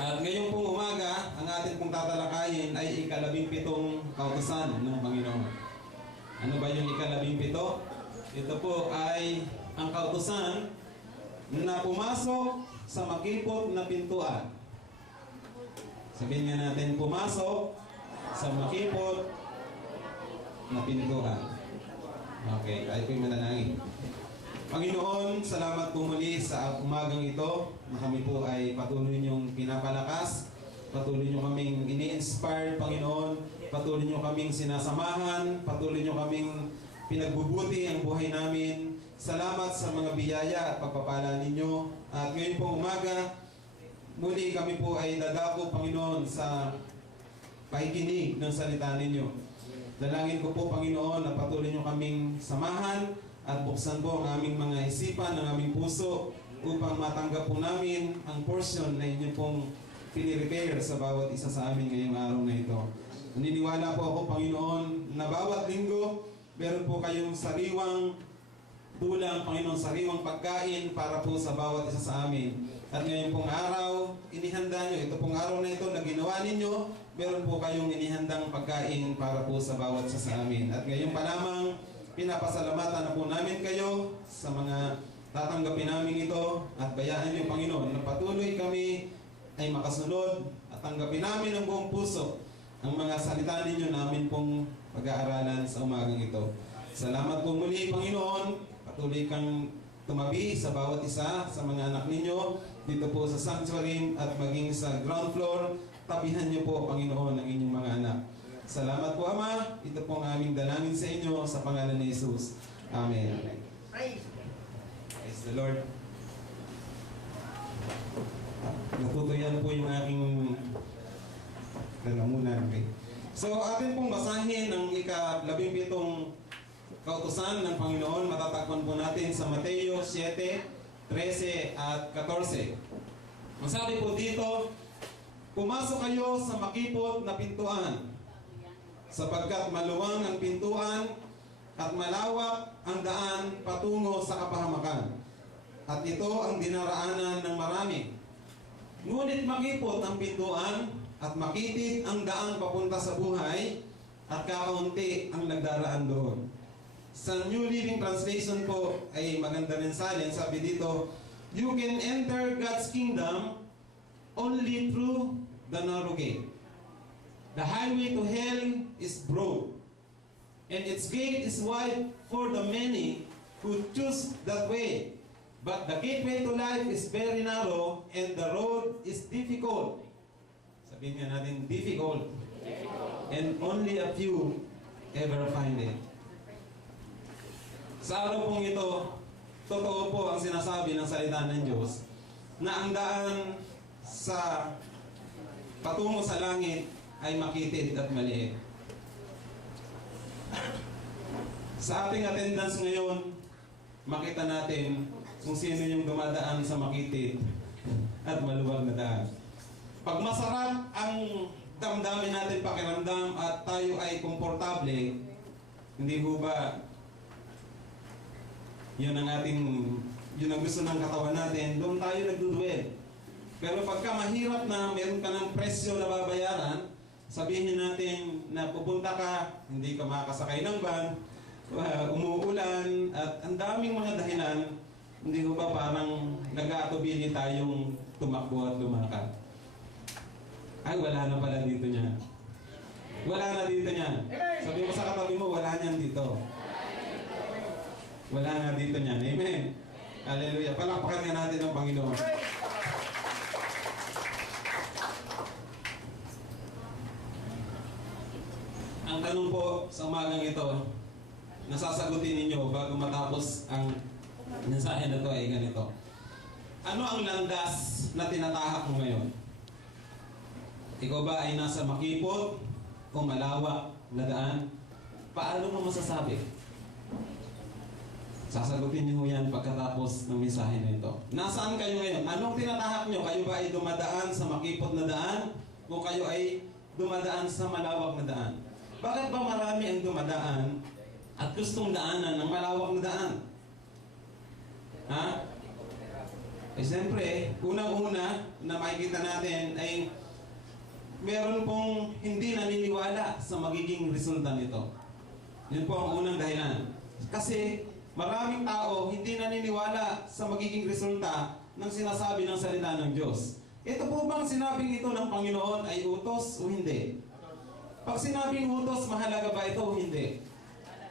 At ngayong pong umaga, ang ating pong tatalakayin ay ika-17 kautusan ng Panginoon. Ano ba yung ika-17? Ito po ay ang kautusan na pumasok sa makipot na pintuan. Sabihin nga natin, pumasok sa makipot na pintuan. Okay, tayo po'y manalangin. Panginoon, salamat po muli sa umagang ito na kami po ay patuloy niyong pinapalakas, patuloy niyo kaming ini-inspire, Panginoon, patuloy niyo kaming sinasamahan, patuloy niyo kaming pinagbubuti ang buhay namin. Salamat sa mga biyaya at pagpapala ninyo. At ngayon pong umaga, muli kami po ay dadako, Panginoon, sa pakikinig ng salita ninyo. Dalangin ko po, Panginoon, na patuloy niyo kaming samahan at buksan po ang aming mga isipan, ang aming puso upang matanggap po namin ang portion na inyo pong pinirepare sa bawat isa sa amin ngayong araw na ito. Naniniwala po ako, Panginoon, na bawat linggo meron po kayong sariwang tulang, Panginoon, sariwang pagkain para po sa bawat isa sa amin. At ngayon pong araw, inihanda nyo, ito pong araw na ito na ginawa ninyo, meron po kayong inihandang pagkain para po sa bawat isa sa amin. At ngayon pa lamang, pinapasalamatan na po namin kayo sa mga tatanggapin namin ito at bayaan niyo, Panginoon, na patuloy kami ay makasunod at tanggapin namin ng buong puso ang mga salita ninyo namin pong pag-aaralan sa umagang ito. Salamat po muli, Panginoon. Patuloy kang tumabi sa bawat isa sa mga anak ninyo dito po sa sanctuary at maging sa ground floor. Tabihan niyo po, Panginoon, ang inyong mga anak. Salamat po, Ama. Ito po ang aming dalangin sa inyo sa pangalan ni Jesus. Amen. Praise the Lord. Natutuyan po yung aking lalamunan. Okay? So, atin pong basahin ang ika-17 kautusan ng Panginoon. Matatagpuan po natin sa Mateo 7, 13 at 14. Ang sabi po dito, pumasok kayo sa makipot na pintuan, sapagkat maluwang ang pintuan at malawak ang daan patungo sa kapahamakan. At ito ang dinaraanan ng marami. Ngunit makipot ang pintuan at makitid ang daan papunta sa buhay at kakaunti ang nagdaraan doon. Sa New Living Translation po ay maganda rin salin. Sabi dito, you can enter God's kingdom only through the narrow gate. The highway to hell is broad, and its gate is wide for the many who choose that way. But the gateway to life is very narrow, and the road is difficult. Sabihin nga natin, difficult. And only a few ever find it. Sa araw pong ito, totoo po ang sinasabi ng salita ng Diyos na ang daan sa patungo sa langit ay makitid at maliit. Sa ating attendance ngayon, makita natin kung sino yung dumadaan sa makitid at maluwag na daan. Pag masarap ang damdamin natin pakiramdam at tayo ay komportable, hindi ho ba yun ang gusto ng katawan natin, doon tayo nagduduel. Pero pagka mahirap na meron ka ng presyo na babayaran, sabihin natin na pupunta ka, hindi ka makakasakay ng van, umuulan, at ang daming mga dahilan, hindi ko ba parang nag-aatubili tayong tumakbo at lumakad. Ay, wala na pala dito niya. Wala na dito niya. Sabi mo sa katabi mo, wala niyan dito. Wala na dito niyan. Amen. Hallelujah. Palakpakan nga natin ang Panginoon. Ang tanong po sa umagang ito, nasasagutin ninyo bago matapos ang mensahe na ito ay ganito. Ano ang landas na tinatahak mo ngayon? Ikaw ba ay nasa makipot o malawak na daan? Paano mo masasabi? Sasagutin niyo yan pagkatapos ng mensahe na ito. Nasaan kayo ngayon? Anong tinatahak niyo? Kayo ba ay dumadaan sa makipot na daan? O kayo ay dumadaan sa malawak na daan? Bakit ba marami ang dumadaan at gustong daanan ng malawak na daan? Ha? siyempre, unang-una na makikita natin ay meron pong hindi naniniwala sa magiging resulta nito. Yun po ang unang dahilan. Kasi maraming tao hindi naniniwala sa magiging resulta ng sinasabi ng salita ng Diyos. Ito po bang sinabing ito ng Panginoon ay utos o hindi? Pag sinabing utos, mahalaga ba ito o hindi?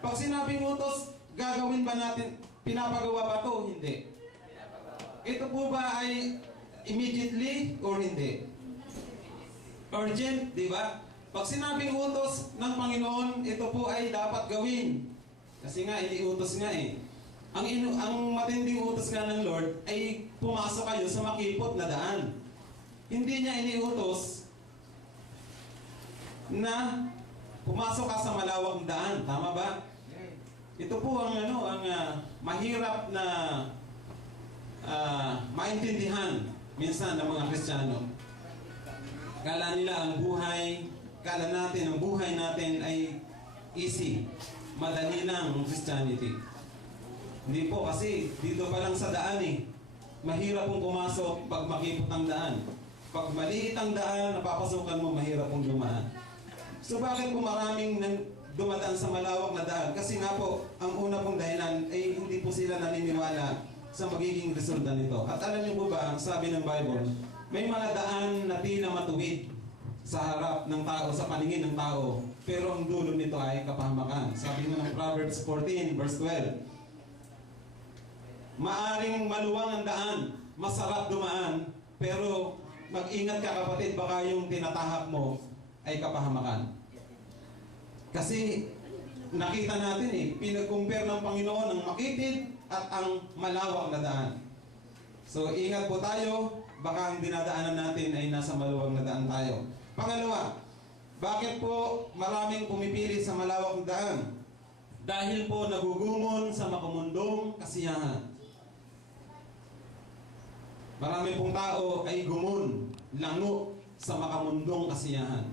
Pag sinabing utos, gagawin ba natin, pinapagawa ba ito o hindi? Ito po ba ay immediately or hindi? Urgent, di ba? Pag sinabing utos ng Panginoon, ito po ay dapat gawin. Kasi nga, iniutos nga eh. Ang matinding utos nga ng Lord ay pumasok kayo sa makipot na daan. Hindi niya iniutos na pumasok ka sa malawak na daan. Tama ba? Ito po ang mahirap na maintindihan minsan ng mga Kristiyano. Kala natin ang buhay natin ay easy, madali lang ang Christianity. Hindi po, kasi dito pa lang sa daan mahirap pong pumasok pag makipot ang daan. Pag maliit ang daan, napapasukan mo, mahirap pong dumaan. So bakit po maraming dumadaan sa malawak na daan? Kasi nga po, ang una pong dahilan ay hindi po sila naniniwala sa magiging resulta nito. At alam niyo po ba, sabi ng Bible, may mga daan na di na matuwid sa harap ng tao, sa paningin ng tao, pero ang dulo nito ay kapahamakan. Sabi ng Proverbs 14, verse 12, maaring maluwang ang daan, masarap dumaan, pero mag-ingat ka kapatid, baka yung tinatahak mo ay kapahamakan. Kasi nakita natin pinag-compare ng Panginoon ang makitid at ang malawak na daan. So ingat po tayo, baka ang dinadaanan natin ay nasa maluwag na daan tayo. Pangalawa, bakit po maraming pumipili sa malawak na daan? Dahil po nagugumon sa makamundong kasiyahan. Marami pong tao ay gumon, lango sa makamundong kasiyahan.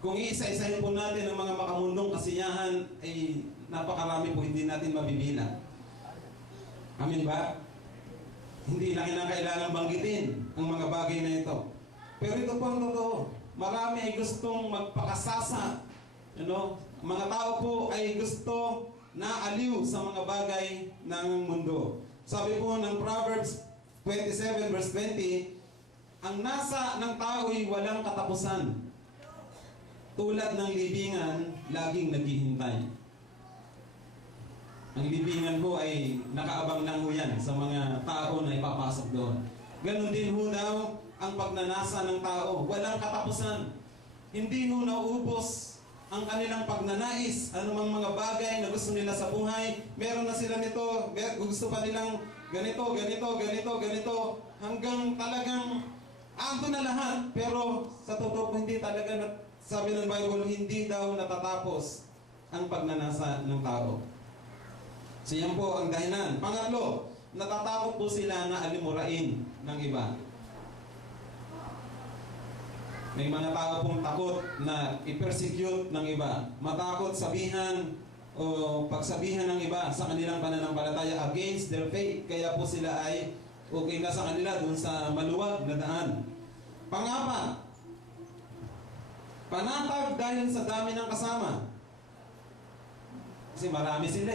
Kung iisa-isahin po natin ang mga makamundong kasiyahan, ay napakarami po, hindi natin mabibilang. Amin ba? Hindi na kinakailangan banggitin ang mga bagay na ito. Pero ito po ang totoo. Marami ay gustong magpakasasa. Mga tao po ay gusto na aliw sa mga bagay ng mundo. Sabi po ng Proverbs 27 verse 20, ang nasa ng tao ay walang katapusan. Tulad ng libingan, laging naghihintay. Ang libingan ho ay nakaabang lang ho yan sa mga tao na ipapasok doon. Ganon din ho daw ang pagnanasa ng tao. Walang katapusan. Hindi ho nauubos ang kanilang pagnanais. Anumang mga bagay na gusto nila sa buhay, meron na sila nito, gusto pa nilang ganito, hanggang talagang ando na lahat. Pero sa totoo hindi talaga, sabi ng Bible, hindi daw natatapos ang pagnanasa ng tao. So yan po ang dahilan. Pangatlo, natatakot po sila na alimurain ng iba. May mga tao pong takot na i-persecute ng iba. Matakot sabihan o pagsabihan ng iba sa kanilang pananampalataya against their faith. Kaya po sila ay okay na sa kanila dun sa maluwag na daan. Pangapat, panatag dahil sa dami ng kasama. Kasi marami sila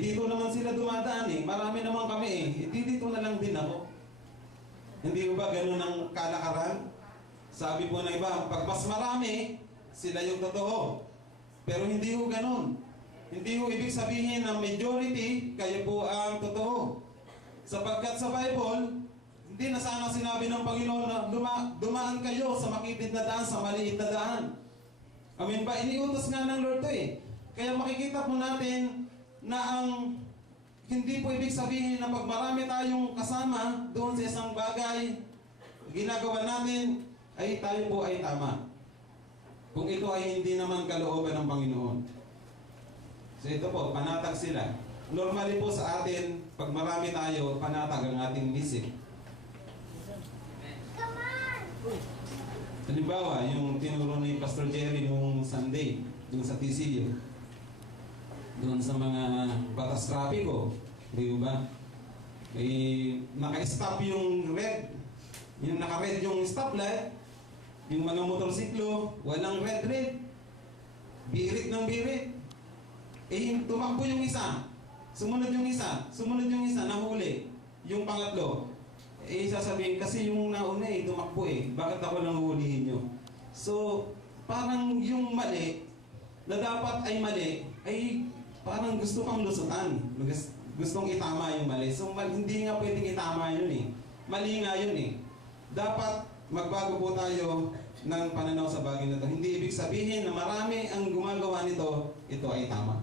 dito naman sila dumadaan marami naman kami dito na lang din ako. Hindi ba ganun ang kalakaran? Sabi po ng iba, pag mas marami, sila yung totoo. Pero hindi ho ganun. Hindi ho ibig sabihin na majority, kayo po ang totoo. Sapagkat sa Bible, hindi na sana sinabi ng Panginoon na dumaan kayo sa makitid na daan, sa maliit na daan. Amin ba? Iniutos nga ng Lord to Kaya makikita po natin na ang hindi po ibig sabihin na pag marami tayong kasama doon sa isang bagay, ginagawa natin, ay tayo po ay tama. Kung ito ay hindi naman kalooban ng Panginoon. So ito po, panatag sila. Normally po sa atin, pag marami tayo, panatag ang ating isip. Halimbawa, yung tinuro ni Pastor Jerry nung Sunday, dun sa TCU. Doon sa mga batas trapiko, di ba? naka-stop yung red, yung naka-red yung stoplight, yung mga motorsiklo, walang red, birit ng birit. Tumakbo yung isa, sumunod yung isa, nahuli. Yung pangatlo, sasabihin, kasi yung nauna tumakbo bakit ako lang hulihin nyo? So, parang yung mali, na dapat ay mali, ay parang gusto kang lusutan. Gustong itama yung mali. So, hindi nga pwedeng itama yun Mali nga yun Dapat magbago po tayo ng pananaw sa bagay na ito. Hindi ibig sabihin na marami ang gumagawa nito, ito ay tama.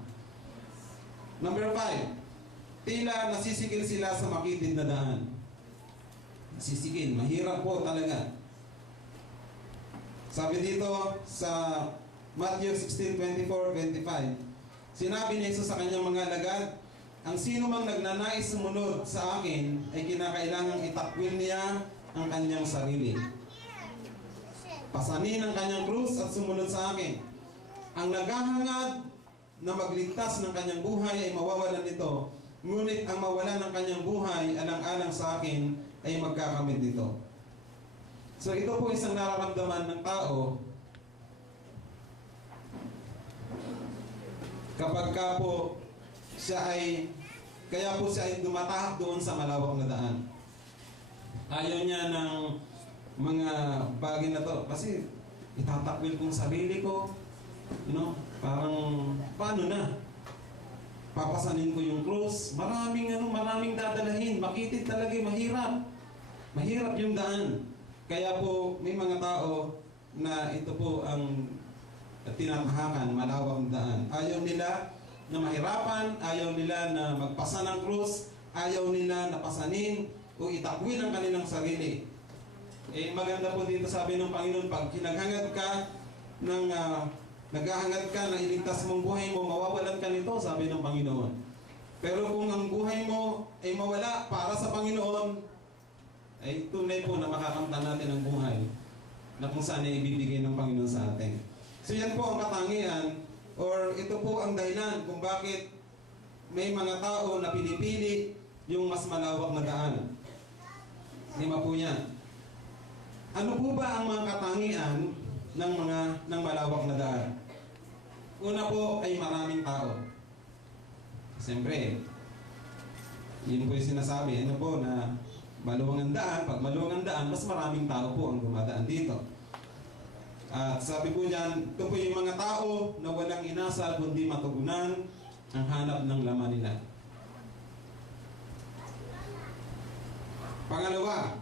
Number 5, tila nasisigil sila sa makitid na daan. Nasisigil, mahirap po talaga. Sabi dito sa Matthew 16:24-25, sinabi ni Jesus sa kanyang mga alagad, ang sino mang nagnanais sumunod sa akin ay kinakailangang itakwil niya ang kanyang sarili. Pasanin ang kanyang krus at sumunod sa akin. Ang naghahangad na magligtas ng kanyang buhay ay mawawalan nito. Ngunit ang mawala ng kanyang buhay alang-alang sa akin ay magkakamit nito. So ito po isang nararamdaman ng tao kapag ka po kaya po siya ay dumatahak doon sa malawak na daan. Ayaw niya ng mga bagay na to kasi itatakwil kong sarili ko, parang paano na? Papasanin ko yung krus, maraming dadalahin, makitid talaga, mahirap yung daan. Kaya po may mga tao na ito po ang tinatahakan, malawak na daan. Ayaw nila na mahirapan, ayaw nila na magpasa ng krus, ayaw nila na pasanin o itakwil ang kanilang sarili. Maganda po dito sabi ng Panginoon, pag naghangad ka na iligtas mong buhay mo, mawawalan ka nito, sabi ng Panginoon. Pero kung ang buhay mo ay mawala para sa Panginoon, ay tunay po na makakamtan natin ang buhay na kung saan ay ibibigay ng Panginoon sa atin. So yan po ang katangian, or ito po ang dahilan kung bakit may mga tao na pinipili yung mas malawak na daan. Lima po yan. Ano po ba ang mga katangian ng malawak na daan? Una po ay maraming tao. Siyempre, yun po yung sinasabi, na maluwang ang daan. Pag maluwang ang daan, mas maraming tao po ang dumadaan dito. At sabi po dyan, ito po yung mga tao na walang inasal kundi matugunan ang hanap ng laman nila. Pangalawa,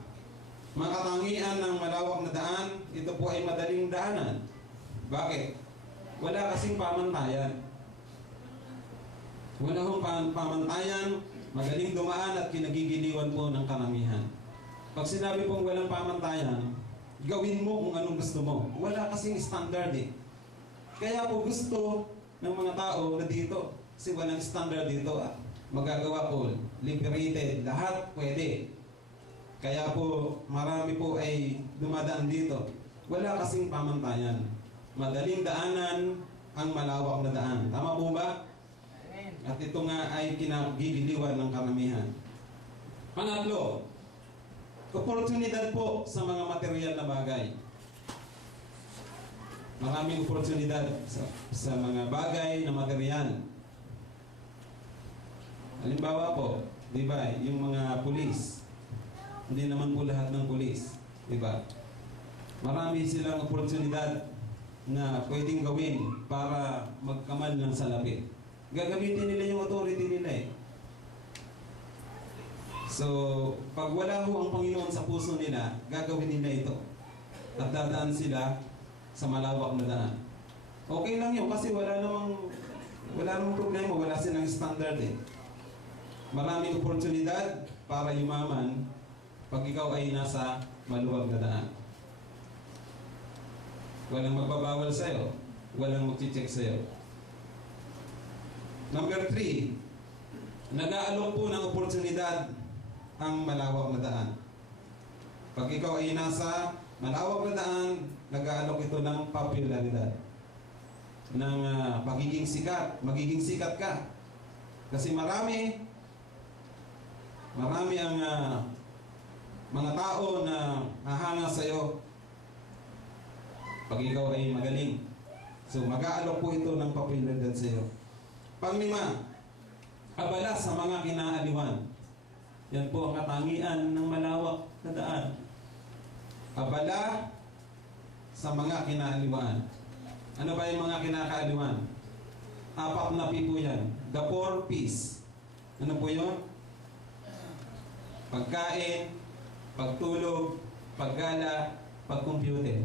mga katangian ng malawak na daan, ito po ay madaling daanan. Bakit? Wala kasing pamantayan. Wala hong pamantayan, magaling dumaan at kinagigiliwan po ng karamihan. Pag sinabi pong walang pamantayan, gawin mo kung anong gusto mo. Wala kasing standard Kaya po gusto ng mga tao na dito, kasi walang standard dito magagawa po, liberated, lahat pwede. Kaya po, marami po ay dumadaan dito. Wala kasing pamantayan. Madaling daanan ang malawak na daan. Tama po ba? At ito nga ay kinagigiliwan ng karamihan. Pangatlo, oportunidad po sa mga material na bagay. Maraming oportunidad sa mga bagay na material. Halimbawa po, di ba, yung mga pulis. Hindi naman po lahat ng pulis, di ba? Marami silang oportunidad na pwedeng gawin para magkamal ng salapi. Gagamitin nila yung authority nila So, pag wala ho ang Panginoon sa puso nila, gagawin nila ito. At dadaan sila sa malawak na daan. Okay lang yun kasi wala namang problema, wala silang standard Maraming oportunidad para yumaman pag ikaw ay nasa maluwag na daan. Walang magbabawal sa'yo, walang magchicheck sa'yo. Number 3, nag-aalok po ng oportunidad ang malawak na daan. Pag ikaw ay nasa malawak na daan, nag-aalok ito ng popularidad, ng pagiging sikat. Magiging sikat ka. Kasi marami Marami ang mga tao na hahanga sa iyo pag ikaw ay magaling. So mag-aalok po ito ng papilidad sa iyo. Panglima, abala sa mga kinaaliwan. Yan po ang katangian ng malawak na daan. Abala sa mga kinaaliwan. Ano ba yung mga kinakaaliwan? 4 na P po yan. The 4 P's. Ano po yun? Pagkain, pagtulog, paggala, pagcomputer.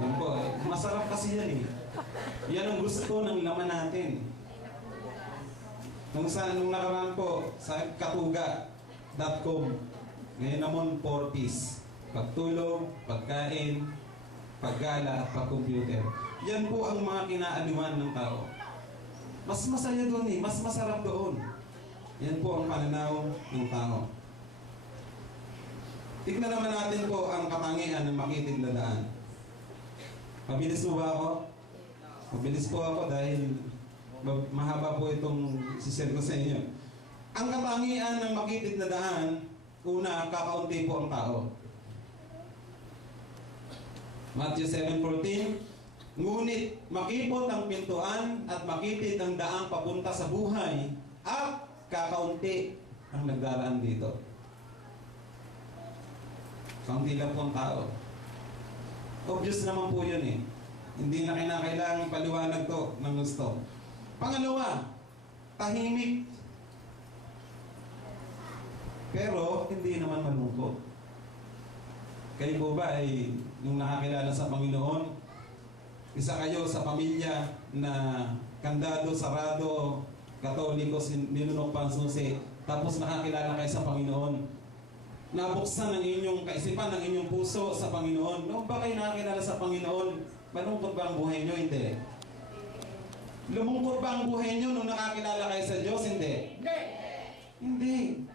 Yan po eh. Masarap kasi yan eh. Yan ang gusto ng laman natin. Nung nakaraan po sa katuga.com, ngayon naman 4 P's. Pagtulog, pagkain, paggala, at pagcomputer. Yan po ang mga kinaaliwan ng tao. Mas masaya doon eh, mas masarap doon. Yan po ang pananaw ng tao. Tignan naman natin po ang katangian ng makitid na daan. Mabilis po ba ako? Mabilis po ako dahil mahaba po itong sisend ko sa inyo. Ang katangian ng makitid na daan, una, kakaunti po ang tao. Matthew 7:14, ngunit makipot ang pintuan at makitid ang daang papunta sa buhay at kakaunti ang nagdaraan dito. Kaunti lang po ang tao. Obvious naman po yun eh. Hindi na kinakailangang paliwanag to ng gusto. Pangalawa, tahimik. Pero hindi naman malungkot. Kayo po ba ay yung nakakilala sa Panginoon, isa kayo sa pamilya na kandado, sarado, katoliko, nilunok pang susi, tapos nakakilala kayo sa Panginoon. Nabuksan ang inyong kaisipan, ang inyong puso sa Panginoon. Noong ba kayo nakakilala sa Panginoon, malungkot ba ang buhay nyo? Hindi. Lumungkot ba ang buhay nyo nung nakakilala kayo sa Diyos? Hindi. Hindi.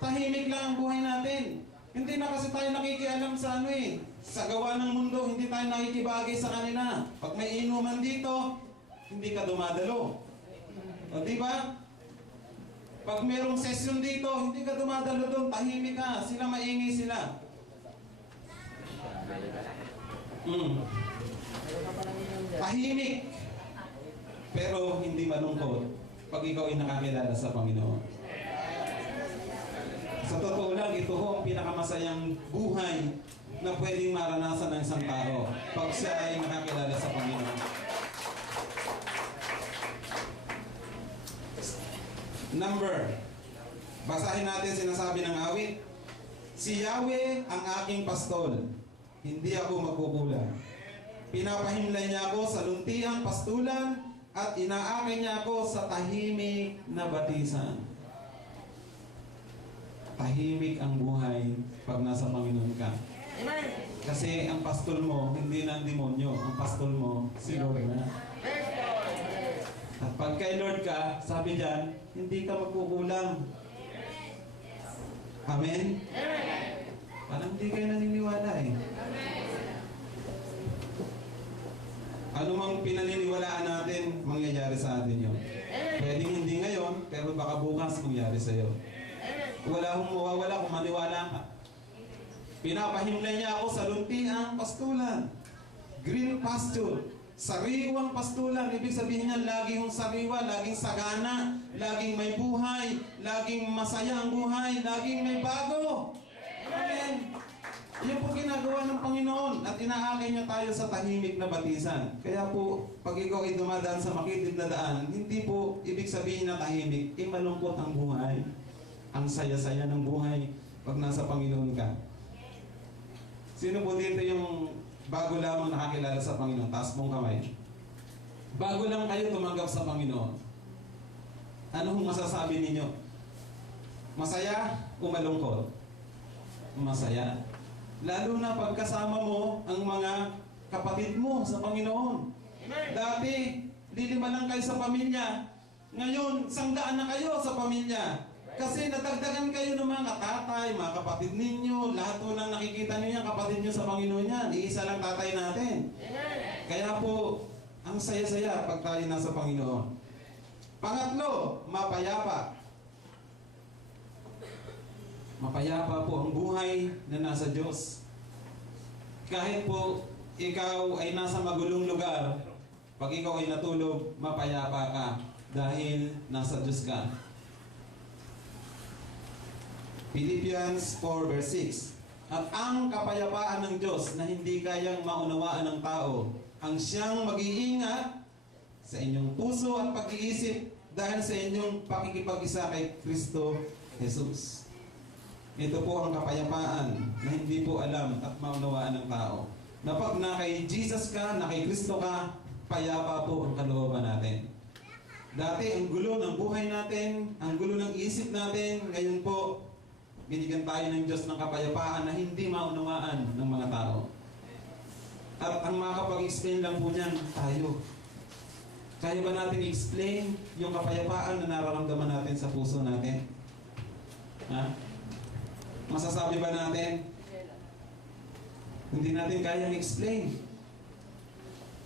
Tahimik lang ang buhay natin. Hindi na kasi tayo nakikialam sa sa gawa ng mundo, hindi tayo nakikibagay sa kanila. Pag may inuman dito, hindi ka dumadalo. O diba? Pag merong session dito, hindi ka dumadalo doon, tahimik ka. Sila maingay sila. Tahimik. Pero hindi malungkot pag ikaw ay nakakilala sa Panginoon. Sa totoo lang, ito ho ang pinakamasayang buhay na pwedeng maranasan ng isang tao pag siya ay nakakilala sa Panginoon. Number, basahin natin sinasabi ng awit. Si Yahweh ang aking pastol, hindi ako magkukulang. Pinapahimlay niya ako sa luntiang pastulan at inaakin niya ako sa tahimik na batisan. Tahimik ang buhay pag nasa Panginoon ka. Kasi ang pastol mo, hindi na ang demonyo. Ang pastol mo, si Lord na. At pag kay Lord ka, sabi dyan, hindi ka magkukulang. Amen? Parang hindi kayo naniniwala eh. Ano mang pinaniniwalaan natin, mangyayari sa atin yun. Pwedeng hindi ngayon, pero baka bukas mangyari sa'yo. Wala hong mawawala kung maniwala ka. Pinapahimlay niya ako sa luntiang pastulan. Green pasture. Sariwang pastulan. Ibig sabihin niya, laging sariwa, laging sagana, laging may buhay, laging masaya ang buhay, laging may bago. Amen. Yan po ginagawa ng Panginoon at inaakay niya tayo sa tahimik na batisan. Kaya po, pag ikaw ay dumadaan sa makitid na daan, hindi po ibig sabihin na tahimik, malungkot ang buhay. Ang saya-saya ng buhay pag nasa Panginoon ka. Sino po dito yung bago lamang nakakilala sa Panginoon? Taas mong kamay. Bago lang kayo tumanggap sa Panginoon. Anong masasabi ninyo? Masaya o malungkot? Masaya. Lalo na pagkasama mo ang mga kapatid mo sa Panginoon. Dati, lilima lang kayo sa pamilya. Ngayon, 100 na kayo sa pamilya. Kasi natagdagan kayo ng mga tatay, mga kapatid ninyo, lahat po nang nakikita niyo yan, kapatid niyo sa Panginoon yan. Iisa lang tatay natin. Kaya po, ang saya-saya pag tayo nasa Panginoon. Pangatlo, mapayapa. Mapayapa po ang buhay na nasa Diyos. Kahit po ikaw ay nasa magulong lugar, pag ikaw ay natulog, mapayapa ka dahil nasa Diyos ka. Philippians 4 verse 6. At ang kapayapaan ng Diyos na hindi kayang maunawaan ng tao, ang siyang mag-iingat sa inyong puso at pag-iisip dahil sa inyong pakikipag-isa kay Kristo Jesus. Ito po ang kapayapaan na hindi po alam at maunawaan ng tao. Na pag na kay Jesus ka, na kay Kristo ka, payapa po ang kalooban natin. Dati, ang gulo ng buhay natin, ang gulo ng isip natin, ngayon po, binigyan tayo ng Diyos ng kapayapaan na hindi maunawaan ng mga tao. At ang makakapag-explain lang po niyan, tayo. Kaya ba natin i-explain yung kapayapaan na nararamdaman natin sa puso natin? Ha? Masasabi ba natin? Hindi natin kayang explain.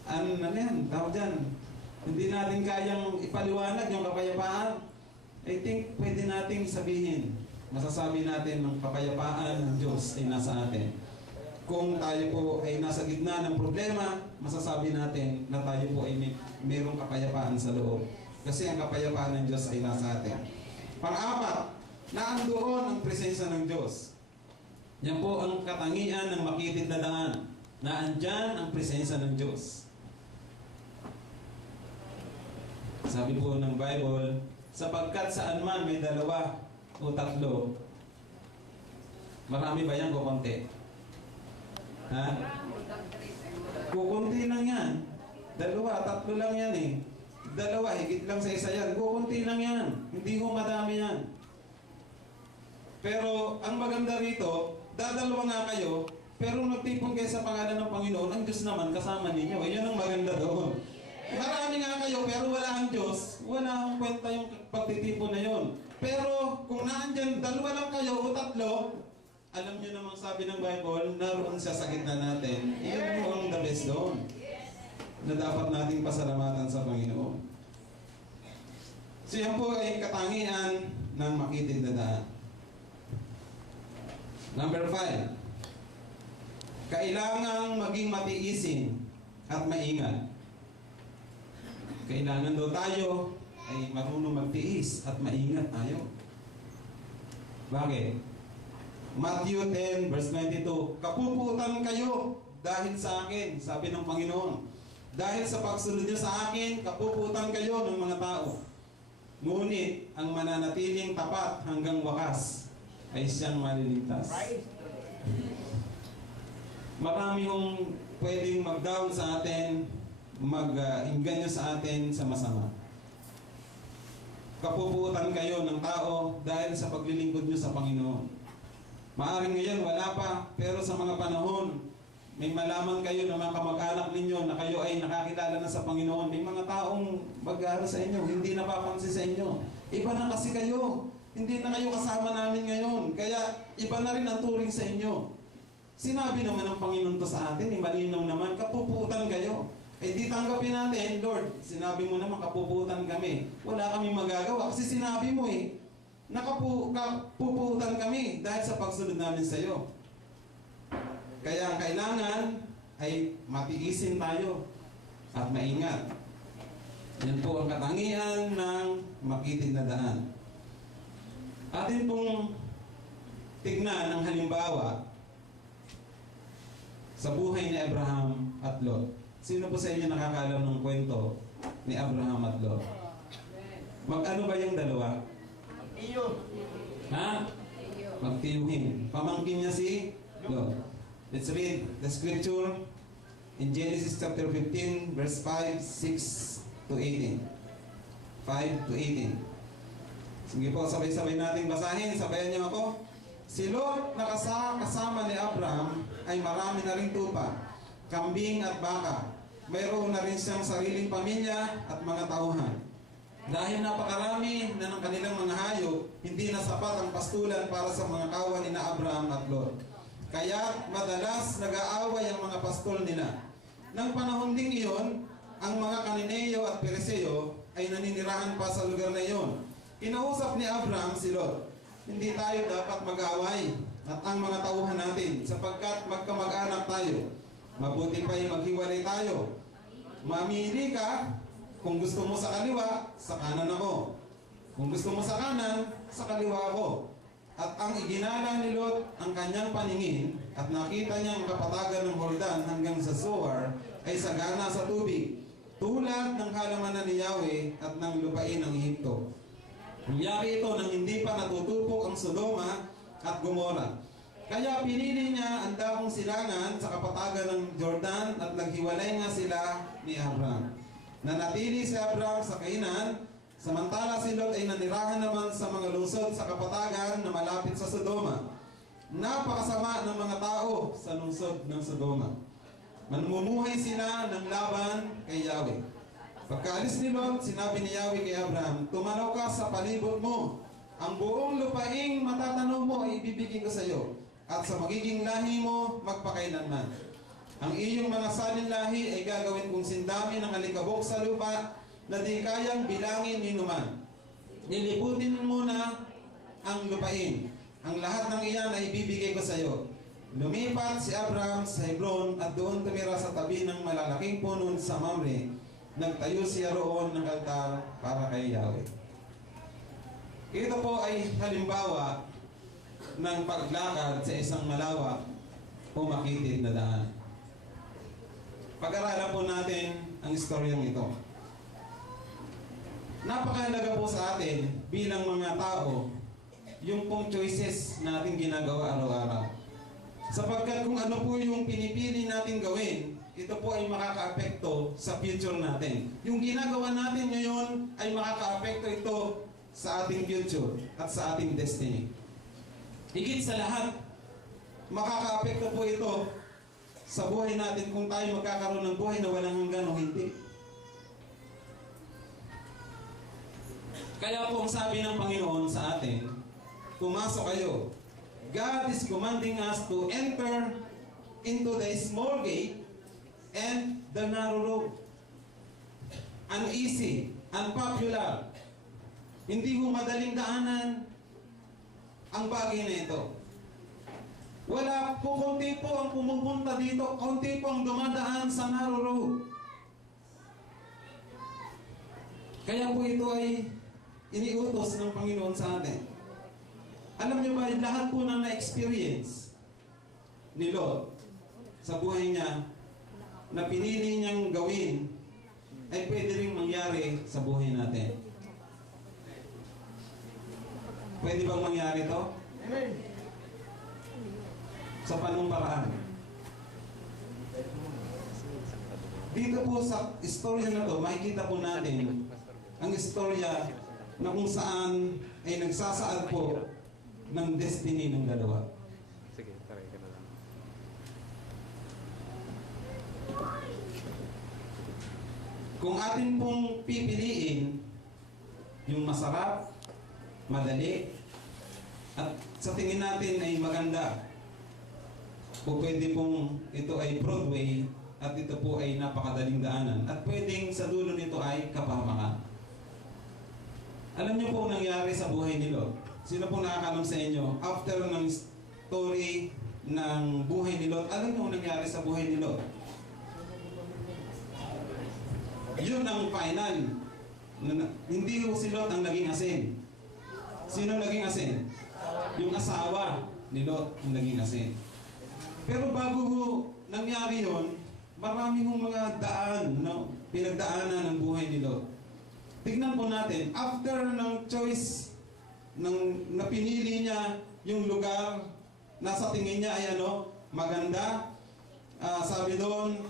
Ano yan? Tawag dyan. Hindi natin kayang ipaliwanag yung kapayapaan. I think pwede nating sabihin. Masasabi natin ng kapayapaan ng Diyos ay nasa atin. Kung tayo po ay nasa gitna ng problema, masasabi natin na tayo po ay mayroong kapayapaan sa loob. Kasi ang kapayapaan ng Diyos ay nasa atin. Pang-apat, naandoon ang presensya ng Diyos. Yan po ang katangian ng makitid na daan. Na andyan ang presensya ng Diyos. Sabi po ng Bible, sapagkat saan man may dalawa o tatlo, marami ba yan o konti? Ha? Kukunti lang yan. Dalawa, tatlo lang yan eh. Dalawa, higit lang sa isa yan. Kukunti lang yan. Hindi ko madami yan. Pero ang maganda rito, dadalawa nga kayo, pero nagtipon kayo sa pangalan ng Panginoon, ang Diyos naman kasama ninyo. Yan ang maganda doon. Marami nga kayo, pero wala ang Diyos. Wala akong kwenta yung pagtitipon na yon. Pero kung naandyan, dalawa lang kayo o tatlo, alam nyo namang sabi ng Bible, naroon siya sa gitna natin. Iyon mo ang the best doon. Na dapat nating pasalamatan sa Panginoon. So yan po ay katangian ng makitid na daan. Number 5. Kailangang maging matiisin at maingat. Kailangan daw tayo ay marunong magtiis at maingat tayo. Bakit? Matthew 10 verse 92, kapuputan kayo dahil sa akin, sabi ng Panginoon. Dahil sa pagsunod niyo sa akin, kapuputan kayo ng mga tao. Ngunit ang mananatiling tapat hanggang wakas ay siyang maliligtas. Marami hong pwedeng mag-down sa atin, mag-inganyo sa atin sa masama. Kapuputan kayo ng tao dahil sa paglilingkod nyo sa Panginoon. Maaring ngayon wala pa, pero sa mga panahon, may malaman kayo ng mga kamag-anak ninyo na kayo ay nakakilala na sa Panginoon. May mga taong mag-aaral sa inyo, hindi napapansin sa inyo. Iba na kasi kayo. Hindi na kayo kasama namin ngayon. Kaya iba na rin ang turing sa inyo. Sinabi naman ng Panginoon to sa atin, malinaw naman, kapuputan kayo. Eh di tanggapin natin, Lord, sinabi mo naman kapuputan kami. Wala kaming magagawa kasi sinabi mo eh, kapuputan kami dahil sa pagsunod namin sa iyo. Kaya ang kailangan ay matiisin tayo at maingat. Yan po ang katangian ng makitid na daan. Atin pong tignan ang halimbawa sa buhay ni Abraham at Lot. Sino po sa inyo nakakaalam ng kwento ni Abraham at Lot? Mag-ano ba yung dalawa? Iyo. Ha? Magtiyuhin. Pamangkin niya si Lot. Let's read the scripture in Genesis chapter 15, verse 5, 6 to 18. 5 to 18. Sige po, sabay-sabay nating basahin. Sabayan niyo ako. Si Lot na kasama ni Abraham ay marami na ring tupa, kambing at baka. Mayroon na rin siyang sariling pamilya at mga tauhan. Dahil napakarami na ng kanilang mga hayop, hindi na sapat ang pastulan para sa mga kawan ni na Abraham at Lot. Kaya madalas nag-aaway ang mga pastol nila. Nang panahon ding iyon, ang mga Kananeo at Pereseo ay naninirahan pa sa lugar na iyon. Kinausap ni Abraham si Lot, hindi tayo dapat mag-away at ang mga tauhan natin sapagkat magkamag-anak tayo. Mabuti pa yung maghiwalay tayo. Mamili ka, kung gusto mo sa kaliwa, sa kanan ako. Kung gusto mo sa kanan, sa kaliwa ako. At ang iginalang ni Lot ang kanyang paningin at nakita niya ang kapatagan ng Jordan hanggang sa Zoar ay sagana sa tubig, tulad ng halamanan ni Yahweh at ng lupain ng Ehipto. Nangyari ito nang hindi pa natutupok ang Sodoma at Gomora. Kaya pinili niya ang dakong silangan sa kapatagan ng Jordan at naghiwalay nga sila ni Abraham. Nanatili si Abraham sa Canaan, samantala si Lot ay nanirahan naman sa mga lungsod sa kapatagan na malapit sa Sodoma. Napakasama ng mga tao sa lungsod ng Sodoma. Manmumuhay sila ng laban kay Yahweh. Pagkaalis ni Lot, sinabi ni Yahweh kay Abraham, tumanaw ka sa palibot mo. Ang buong lupaing matatanaw mo ay ibibigay ko sa iyo. At sa magiging lahi mo, magpakailanman. Ang iyong mga salin lahi ay gagawin kong sindami ng alikabok sa lupa na di kayang bilangin ni numan. Niliputin mo na ang lupain. Ang lahat ng iyan ay ibibigay ko sa iyo. Lumipat si Abraham sa Hebron at doon tumira sa tabi ng malalaking puno sa Mamre. Nagtayo siya roon ng altar para kay Yahweh. Ito po ay halimbawa ng paglakad sa isang malawak o makitid na daan. Pag-aralan po natin ang istoryang ito. Napakahalaga po sa atin bilang mga tao yung pong choices natin ginagawa araw-araw. Sapagkat kung ano po yung pinipili natin gawin, ito po ay makaka-apekto sa future natin. Yung ginagawa natin ngayon ay makaka-apekto ito sa ating future at sa ating destiny. Higit sa lahat, makaka-apekto po ito sa buhay natin kung tayo magkakaroon ng buhay na walang hanggan o hindi. Kaya po ang sabi ng Panginoon sa atin, pumasok kayo. God is commanding us to enter into the small gate and the narrow road. Uneasy, unpopular. Hindi mo madaling daanan ang bagay na ito. Wala po, konti po ang pumupunta dito, konti po ang dumadaan sa narrow road. Kaya po ito ay iniutos ng Panginoon sa atin. Alam niyo ba, lahat po na na-experience ni Lot sa buhay niya na pinili niyang gawin ay pwede rin mangyari sa buhay natin. Pwede bang mangyari to? Amen. Sa panong paraan? Dito po sa istorya na to, makikita po natin ang istorya na kung saan ay nagsasaad po ng destiny ng dalawa. Sige, taray ka na lang. Kung atin pong pipiliin yung masarap, madali, at sa tingin natin ay maganda, o pwede pong ito ay Broadway at ito po ay napakadaling daanan, at pwedeng sa dulo nito ay kapahamakan. Alam niyo po ang nangyari sa buhay ni Lot. Sino po nakakalam sa inyo? After ng story ng buhay ni Lot, alam niyo ang nangyari sa buhay ni Lot? Yun ang final. Hindi ho si Lot ang naging asin. Sino naging asin? Yung asawa ni Lot ang naging asin. Pero bago ho nangyari yun, marami hong mga daan, no? Pinagdaanan ng buhay ni Lot. Tignan po natin, after ng choice ng napinili niya yung lugar na sa tingin niya ay maganda. Sabi doon,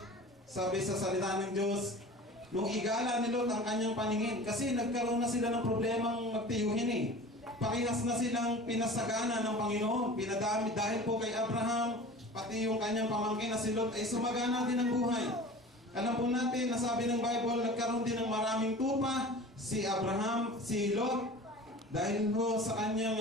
sabi sa salita ng Diyos, nung igala ni Lot ang kanyang paningin, kasi nagkaroon na sila ng problemang magtiyuhin eh. Pakihas na silang pinasagana ng Panginoon, pinadami dahil po kay Abraham, pati yung kanyang pamangkin na si Lot ay sumagana din ang buhay. Alam po natin, nasabi ng Bible, nagkaroon din ng maraming tupa si Abraham, si Lot, dahil ho sa kanyang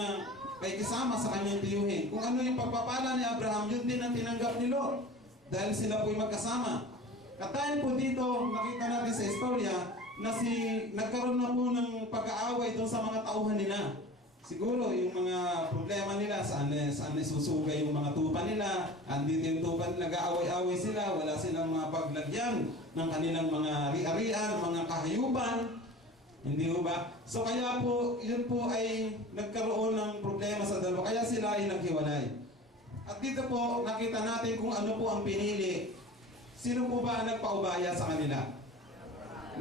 pakikisama sa kanyang tiyuhin. Kung ano yung pagpapala ni Abraham, yun din ang tinanggap ni Lot, dahil sila po'y magkasama. Katayan po dito, nakita natin sa istorya, nagkaroon na po ng pag-aaway doon sa mga tauhan nila. Siguro yung mga problema nila, saan isusugay yung mga tupa nila, andito yung tupa nila, nag-aaway-aaway sila, wala silang mga paglagyan ng kanilang mga ari-arian, mga kahayupan. Hindi ho ba? So kaya po, yun po ay nagkaroon ng problema sa dalawa, kaya sila ay naghiwalay. At dito po, nakita natin kung ano po ang pinili. Sino po ba ang nagpaubaya sa kanila?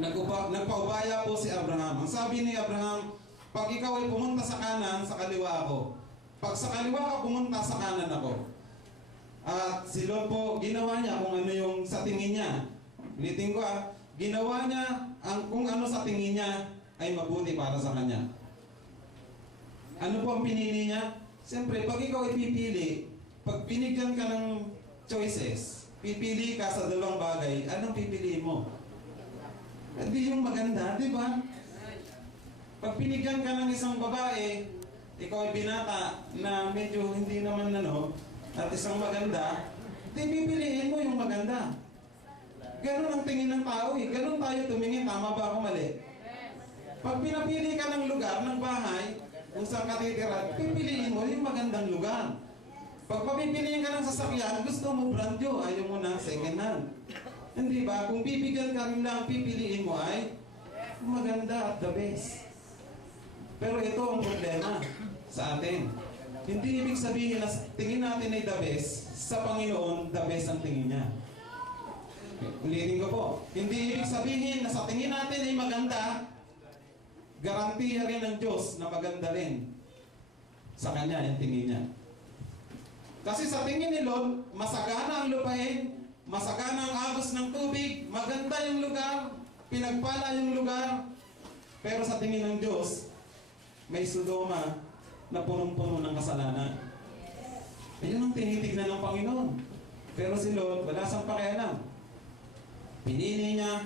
Nagpaubaya po si Abraham. Ang sabi ni Abraham, pag ikaw ay pumunta sa kanan, sa kaliwa ako. Pag sa kaliwa ka pumunta, sa kanan ako. At si Lot po, ginawa niya kung ano yung sa tingin niya. Ulitin ko ginawa niya kung ano sa tingin niya ay mabuti para sa kanya. Ano po ang pinili niya? Siyempre, pag ikaw ay pipili, pag binigyan ka ng choices, pipili ka sa dalawang bagay, anong pipiliin mo? Hindi yung maganda, di ba? Pag pinigyan ka ng isang babae, ikaw ay binata na medyo hindi naman at isang maganda, di pipiliin mo yung maganda. Ganun ang tingin ng tao Ganun tayo tumingin. Tama ba ako mali? Pag pinapili ka ng lugar, ng bahay, kung saan ka titira, pipiliin mo yung magandang lugar. Pag papipiliin ka ng sasakyan, gusto mo brand new, ayaw mo na second hand. Hindi ba? Kung bibigyan ka rin lang, pipiliin mo ay maganda at the best. Pero ito ang problema sa atin. Hindi ibig sabihin na tingin natin ay the best, sa Panginoon, the best ang tingin niya. Ulitin ko po. Hindi ibig sabihin na sa tingin natin ay maganda, garantiya rin ng Diyos na maganda rin sa Kanya yung tingin niya. Kasi sa tingin ni Lot, masagana ang lupain, masagana ang agos ng tubig, maganda yung lugar, pinagpala yung lugar, pero sa tingin ng Diyos, may Sodoma na punong-puno ng kasalanan. Ayun ang tinitignan ng Panginoon. Pero si Lot, wala siyang pakialam. Pinili niya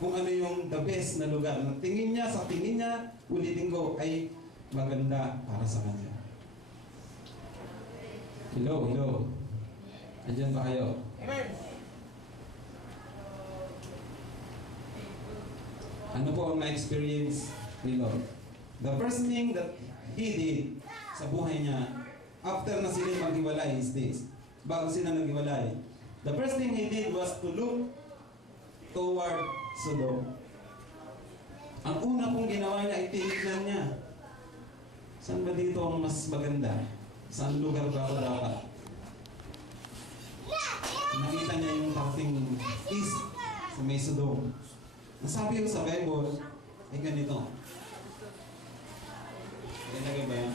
kung ano yung the best na lugar. Tingin niya, sa tingin niya, ulitin ko, ay maganda para sa kanya. Hello. Andiyan ba kayo? Amen. Ano po ang na-experience ni Lot? The first thing that he did sa buhay niya, after na sila maghiwalay is this. Bago sila naghiwalay, the first thing he did was to look toward Sodom. Ang una pong ginawa niya ay tinignan niya. Saan ba dito ang mas maganda? Saan lugar ba ako dapat? Nakita niya yung parting east sa may Sodom. Ang sabi ko sa Bible ay ganito. Ilagay ba yan?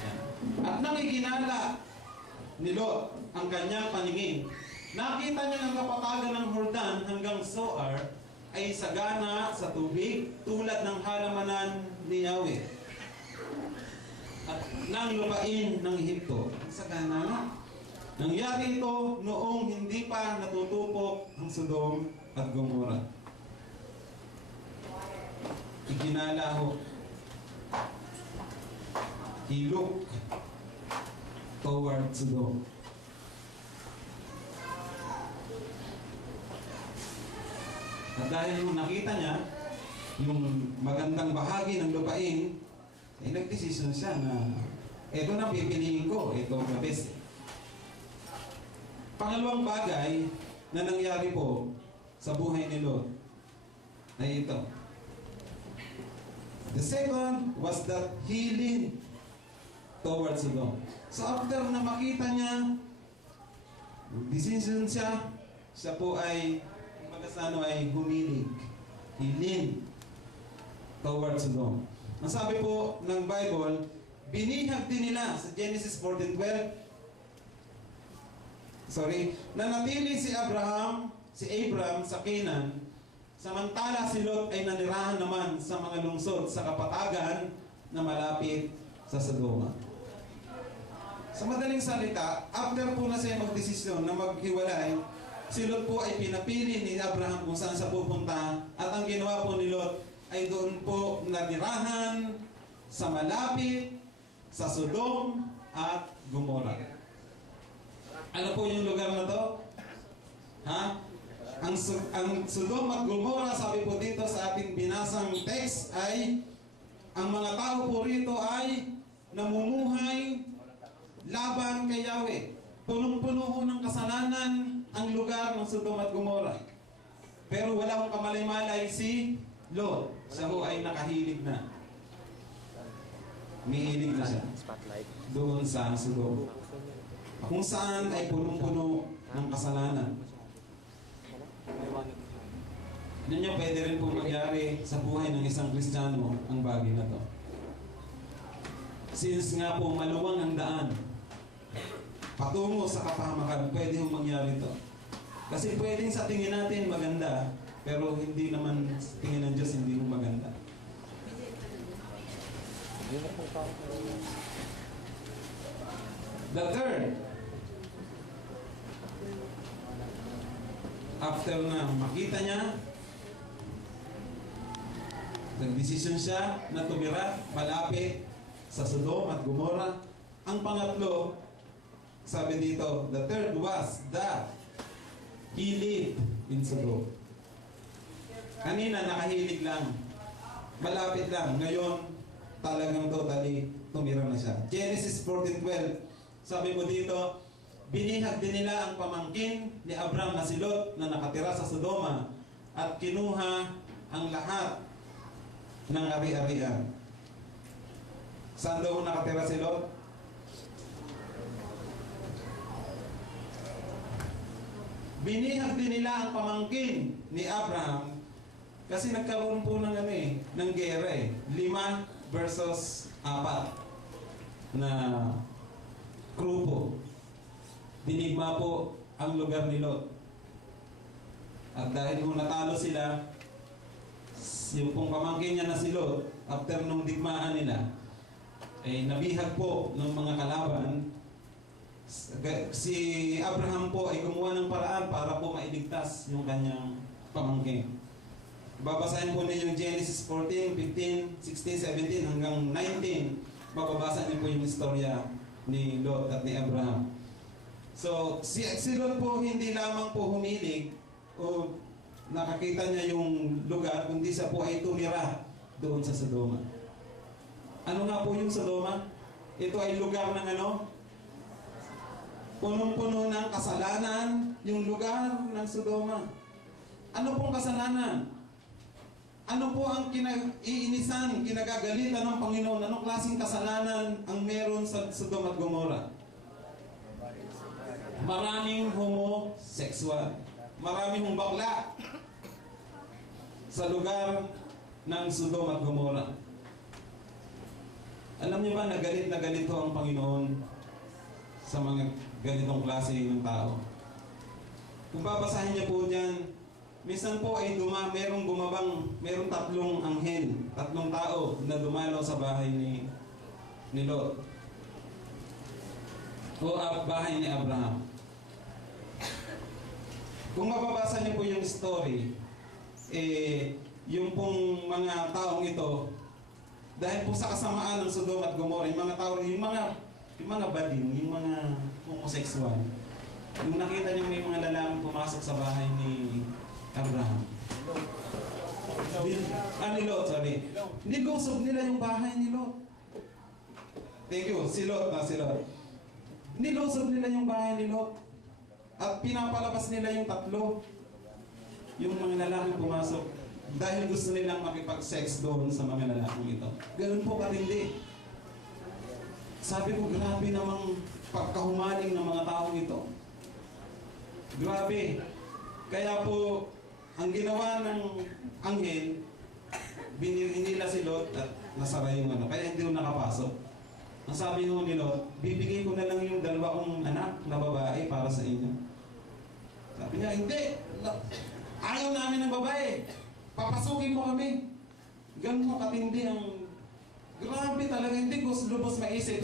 Yan. At nakikinala ni Lot ang kanyang paningin. Nakita niya ng kapatagan ng Jordan hanggang Zoar ay sagana sa tubig tulad ng halamanan ni Yahweh. At nang lupain ng Ehipto, sagana na. Nangyari ito noong hindi pa natutupok ang Sodom at Gomorrah. Iginala ho. He looked toward Sodom. At dahil nung nakita niya yung magandang bahagi ng lupain, ay nagdesisyon siya na ito na pipiliin ko, ito ang best. Pangalawang bagay na nangyari po sa buhay ni Lot ay ito. The second was that he leaned towards Sodom. So after na makita niya, decision siya po ay magkasano ay humilig. He leaned towards Sodom. Ang sabi po ng Bible, binihag din nila sa Genesis 14:12. Nanatili si Abram sa Canaan, samantala si Lot ay nanirahan naman sa mga lungsod sa kapatagan na malapit sa Sodoma. Sa madaling salita, after po na siya magdesisyon na maghiwalay, si Lot po ay pinapili ni Abraham kung saan siya pupunta, at ang ginawa po ni Lot ay doon po nanirahan sa malapit sa Sodom at Gomorrah. Ano po yung lugar na to? Ha? Ang Sodom at Gomora, sabi po dito sa ating binasang text, ay ang mga tao po rito ay namumuhay laban kay Yahweh. Punong-puno ho ng kasalanan ang lugar ng Sodom at Gomora. Pero wala hong kamalay-malay si Lot. Siya ho ay nakahilig na. Mihilig na siya Spotlight. doon sa Sodom, kung saan ay punong-puno ng kasalanan. Hindi niyo pwede rin po magyari sa buhay ng isang Kristiyano ang bagay na to. Since nga po maluwang ang daan patungo sa kapahamakan, pwede hong mangyari to. Kasi pwedeng sa tingin natin maganda, pero hindi naman sa tingin ng Diyos hindi mo maganda. The third, after na makita niya, nagdesisyon siya na tumira malapit sa Sodom at Gomora. Ang pangatlo, sabi dito, the third was that he lived in Sodom. Kanina nakahilig lang, malapit lang. Ngayon, talagang totally tumira na siya. Genesis 14:12, sabi mo dito, binihag din nila ang pamangkin ni Abram na si Lot na nakatira sa Sodoma at kinuha ang lahat ng ari-arian. Saan daw nakatira si Lot? Binihag din nila ang pamangkin ni Abraham kasi nagkaroon po ng ng gera 5 versus 4 na grupo. Dinigma po ang lugar ni Lot. At dahil kung natalo sila, yung pong pamangkin niya na si Lot, after nung digmaan nila, ay nabihag po ng mga kalaban. Si Abraham po ay gumawa ng paraan para po mailigtas yung kanyang pamangkin. Babasahin po ninyo yung Genesis 14, 15, 16, 17 hanggang 19. Mababasa niyo po yung istorya ni Lot at ni Abraham. So, si Lot po hindi lamang po humilig o nakakita niya yung lugar, kundi siya po ay tumira doon sa Sodoma. Ano nga po yung Sodoma? Ito ay lugar ng punong-puno ng kasalanan, yung lugar ng Sodoma. Ano pong kasalanan? Ano po ang iinisan, kinagagalitan ng Panginoon? Anong klaseng kasalanan ang meron sa Sodom at Gomora? Maraming homosexual. Maraming hong bakla sa lugar ng Sodom at Gomora. Alam niyo ba na galit ho ang Panginoon sa mga ganitong klase ng tao? Kung babasahin niyo po dyan, minsan po ay merong 3 anghel, 3 tao na dumalaw sa bahay ni Lot o bahay ni Abraham. Kung mababasa niyo po yung story, yung pong mga taong ito, dahil po sa kasamaan ng Sodom at Gomora, yung mga tao, yung mga bading, yung mga homosexual, yung nakita niyo may mga lalaking pumasok sa bahay ni Abraham. Ni Lot, sorry. Nilusob nila yung bahay ni Lot. Thank you, si Lot. Nilusob nila yung bahay ni Lot. At pinapalabas nila yung 3. Yung mga lalaking pumasok. Dahil gusto nilang makipag-sex doon sa mga lalaking ito. Ganun po katindi. Sabi ko, grabe namang pagkahumaling ng mga taong ito. Grabe. Kaya po, ang ginawa ng anghel, binila si Lot at nasara yung kaya hindi ko nakapasok. Ang sabi ko ni Lot, bibigay ko na lang yung 2 kong anak na babae para sa inyo. Sabi niya, hindi. Ayaw namin ng babae. Papasukin mo kami. Ganun mo katindi ang... Grabe talaga, hindi ko lubos maisip.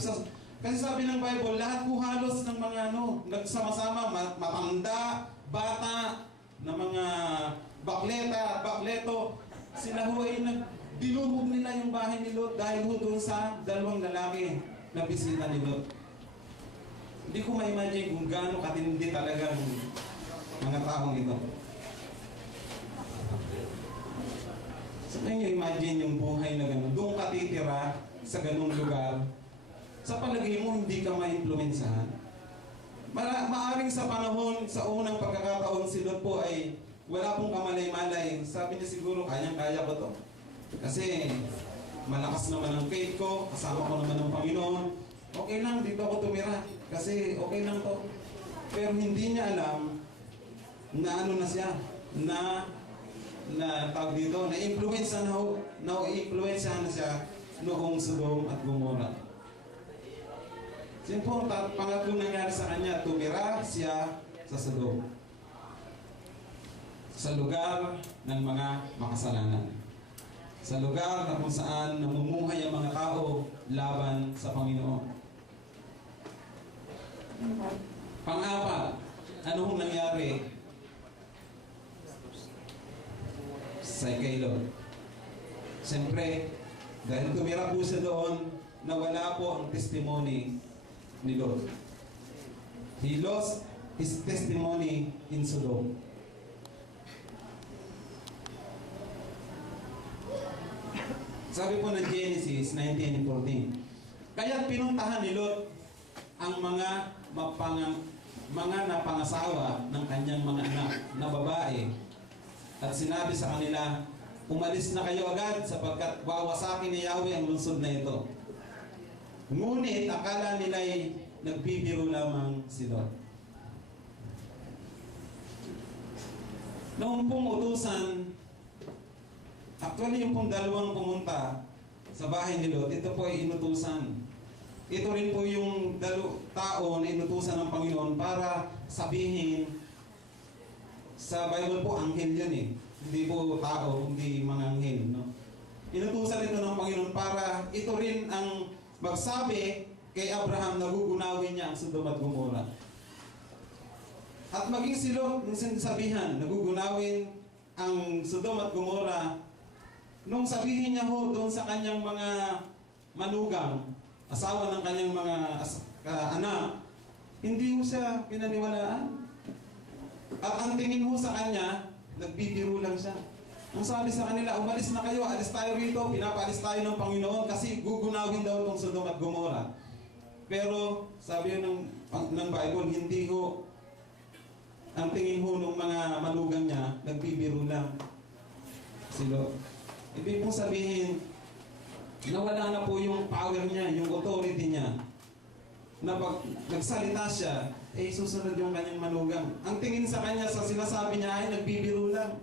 Kasi sabi ng Bible, lahat po halos ng mga nagsama-sama, matanda, bata, na mga bakleto, sila ho ay dinuhog nila yung bahay ni Lot dahil ho doon sa 2 lalaki na bisita ni Lot. Hindi ko ma-imagine kung gaano katindi talaga mga taong ito. Ngayon, imagine yung buhay na gano'n. Doon ka titira sa ganung lugar. Sa palagay mo, hindi ka ma-impluwensahan. Maaring sa panahon, sa unang pagkakataon, si Lot po ay wala pong kamalay-malay. Sabi niya siguro, kayang-kaya ko to. Kasi malakas naman ang faith ko, kasama ko naman ng Panginoon. Okay lang, dito ako tumira. Kasi okay lang to. Pero hindi niya alam na ano na siya, na tawag dito, na-influensya na siya noong Sodom at Gomorrah. Yan po, pangatlo nangyari sa kanya, tumira siya sa Sodom. Sa lugar ng mga makasalanan. Sa lugar na kung saan namumuhay ang mga tao laban sa Panginoon. Pang-apat, ano hong nangyari sa kay Lot? Siyempre, dahil tumira po siya doon, nawala po ang testimony ni Lot. He lost his testimony in Sodom. Sabi po ng Genesis 19:14, kaya pinuntahan ni Lot ang mga napangasawa ng kanyang mga anak na babae at sinabi sa kanila, umalis na kayo agad sapagkat wawasakin ni Yahweh ang lungsod na ito. Ngunit akala nila'y nagbibiro lamang si Lot. Noong pong utusan, actually yung pong dalawang pumunta sa bahay ni Lot, ito po ay inutusan. Ito rin po yung tao na inutusan ng Panginoon para sabihin, sa Bible po, anghel yun eh. Hindi po tao, hindi mga anghel. No? Inutusan ito ng Panginoon para ito rin ang magsabi kay Abraham na gugunawin niya ang Sodom at Gomorrah. At maging si Lot, nung sinasabihan, nagugunawin ang Sodom at Gomorrah, nung sabihin niya ho doon sa kanyang mga manugang, asawa ng kanyang mga anak, hindi ho siya pinaniwalaan. At ang tingin ho sa kanya, nagbibiro lang siya. Ang sabi sa kanila, umalis na kayo, alis tayo rito, pinapaalis tayo ng Panginoon kasi gugunawin daw itong Sodom at Gomorrah. Pero sabi ng Bible, hindi ho, ang tingin ho ng mga manugang niya, nagbibiro lang. Silo. Ibig pong sabihin, nawala na po yung power niya, yung authority niya. Na pag nagsalita siya, susunod yung kanyang manugang. Ang tingin sa kanya sa sinasabi niya ay nagbibiro lang.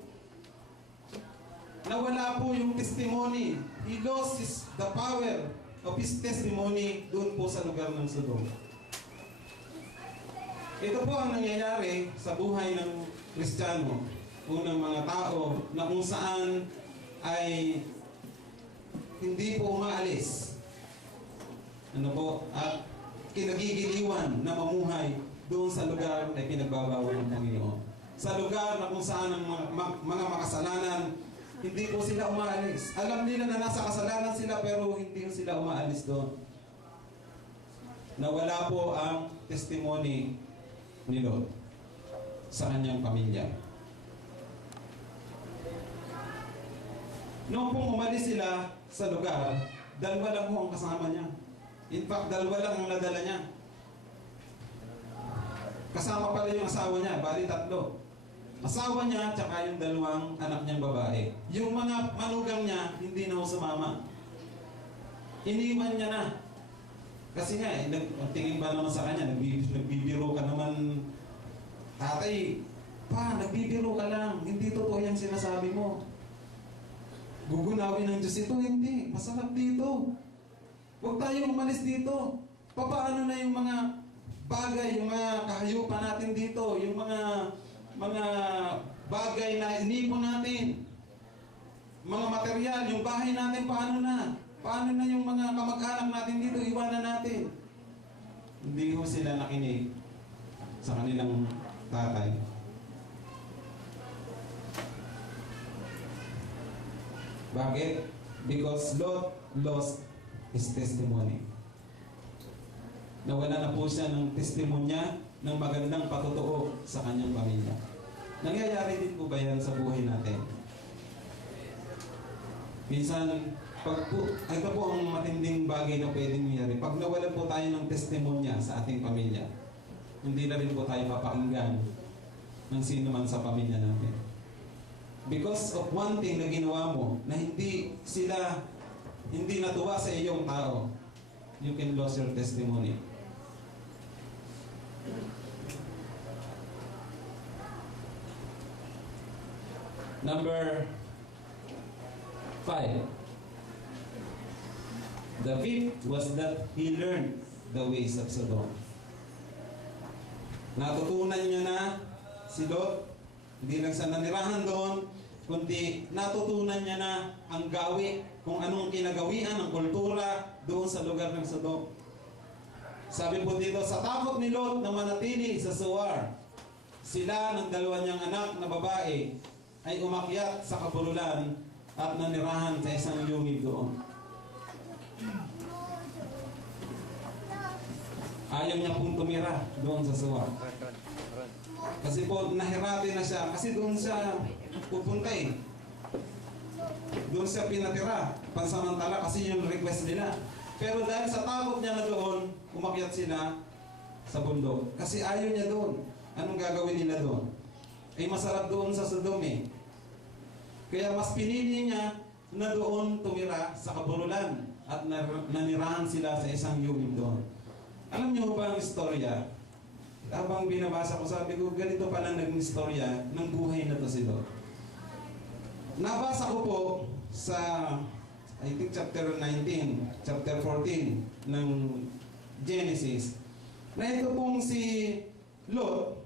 Nawala po yung testimony. He lost the power of his testimony doon po sa lugar ng Sodom. Ito po ang nangyayari sa buhay ng Kristiyano o ng mga tao na kung saan ay hindi po umaalis. Ano po? At kinagigiliwan na mamuhay doon sa lugar na pinagbabawal ng Panginoon. Sa lugar na kung saan ang mga makasalanan, hindi po sila umaalis. Alam nila na nasa kasalanan sila pero hindi sila umaalis doon. Nawala po ang testimony ni Lot sa kanyang pamilya. Noong pong umalis sila sa lugar, dalawa lang po ang kasama niya. In fact, dalawa lang ang nadala niya. Kasama pala yung asawa niya, bali 3. Asawa niya, tsaka yung 2 anak niyang babae. Yung mga manugang niya, hindi na sumama. Iniwan niya na. Kasi nga, tingin ba naman sa kanya, nagbibiro ka naman, tatay, nagbibiro ka lang, hindi totoo yung sinasabi mo. Gugunawin ng Diyos ito, hindi. Masarap dito. Huwag tayong umalis dito. Paano na yung mga bagay, yung mga kahayupan natin dito, yung mga bagay na inipon natin, mga material, yung bahay natin, paano na? Paano na yung mga kamag-anak natin dito, iwanan natin? Hindi ho sila nakinig sa kanilang tatay. Bakit? Because Lot lost his testimony. Nawala na po siya ng testimonya ng magandang patutuo sa kanyang pamilya. Nangyayari din po ba yan sa buhay natin? Minsan, ito po ang matinding bagay na pwedeng mangyari. Pag nawalan po tayo ng testimonya sa ating pamilya, hindi na rin po tayo papakinggan ng sino man sa pamilya natin. Because of one thing na ginawa mo, na hindi natuwa sa iyong tao, you can lose your testimony. Number 5. The fifth was that he learned the ways of Sodom. Natutunan niya na si Lot, hindi lang sa nanirahan doon, kundi natutunan niya na ang gawi, kung anong kinagawian ng kultura doon sa lugar ng Sodom. Sabi po dito, sa takot ni Lot na manatili sa Zoar, sila ng dalawa niyang anak na babae ay umakyat sa kabululan at nanirahan sa isang yungib doon. Ayaw niya pong tumira doon sa Zoar. Kasi po, nahiratin na siya. Kasi doon siya pupunta eh. Doon siya pinatira. Pansamantala kasi yung request nila. Pero dahil sa takot niya na doon, umakyat sila sa bundok. Kasi ayaw niya doon. Anong gagawin nila doon? Ay masarap doon sa Sodom eh. Kaya mas pinili niya na doon tumira sa kabululan at nanirahan sila sa isang yungib doon. Alam niyo ba ang istorya? Habang binabasa ko, sabi ko, ganito pala naging istorya ng buhay na to si Lot. Nabasa ko po sa, I think, chapter 19, chapter 14 ng Genesis, na ito pong si Lot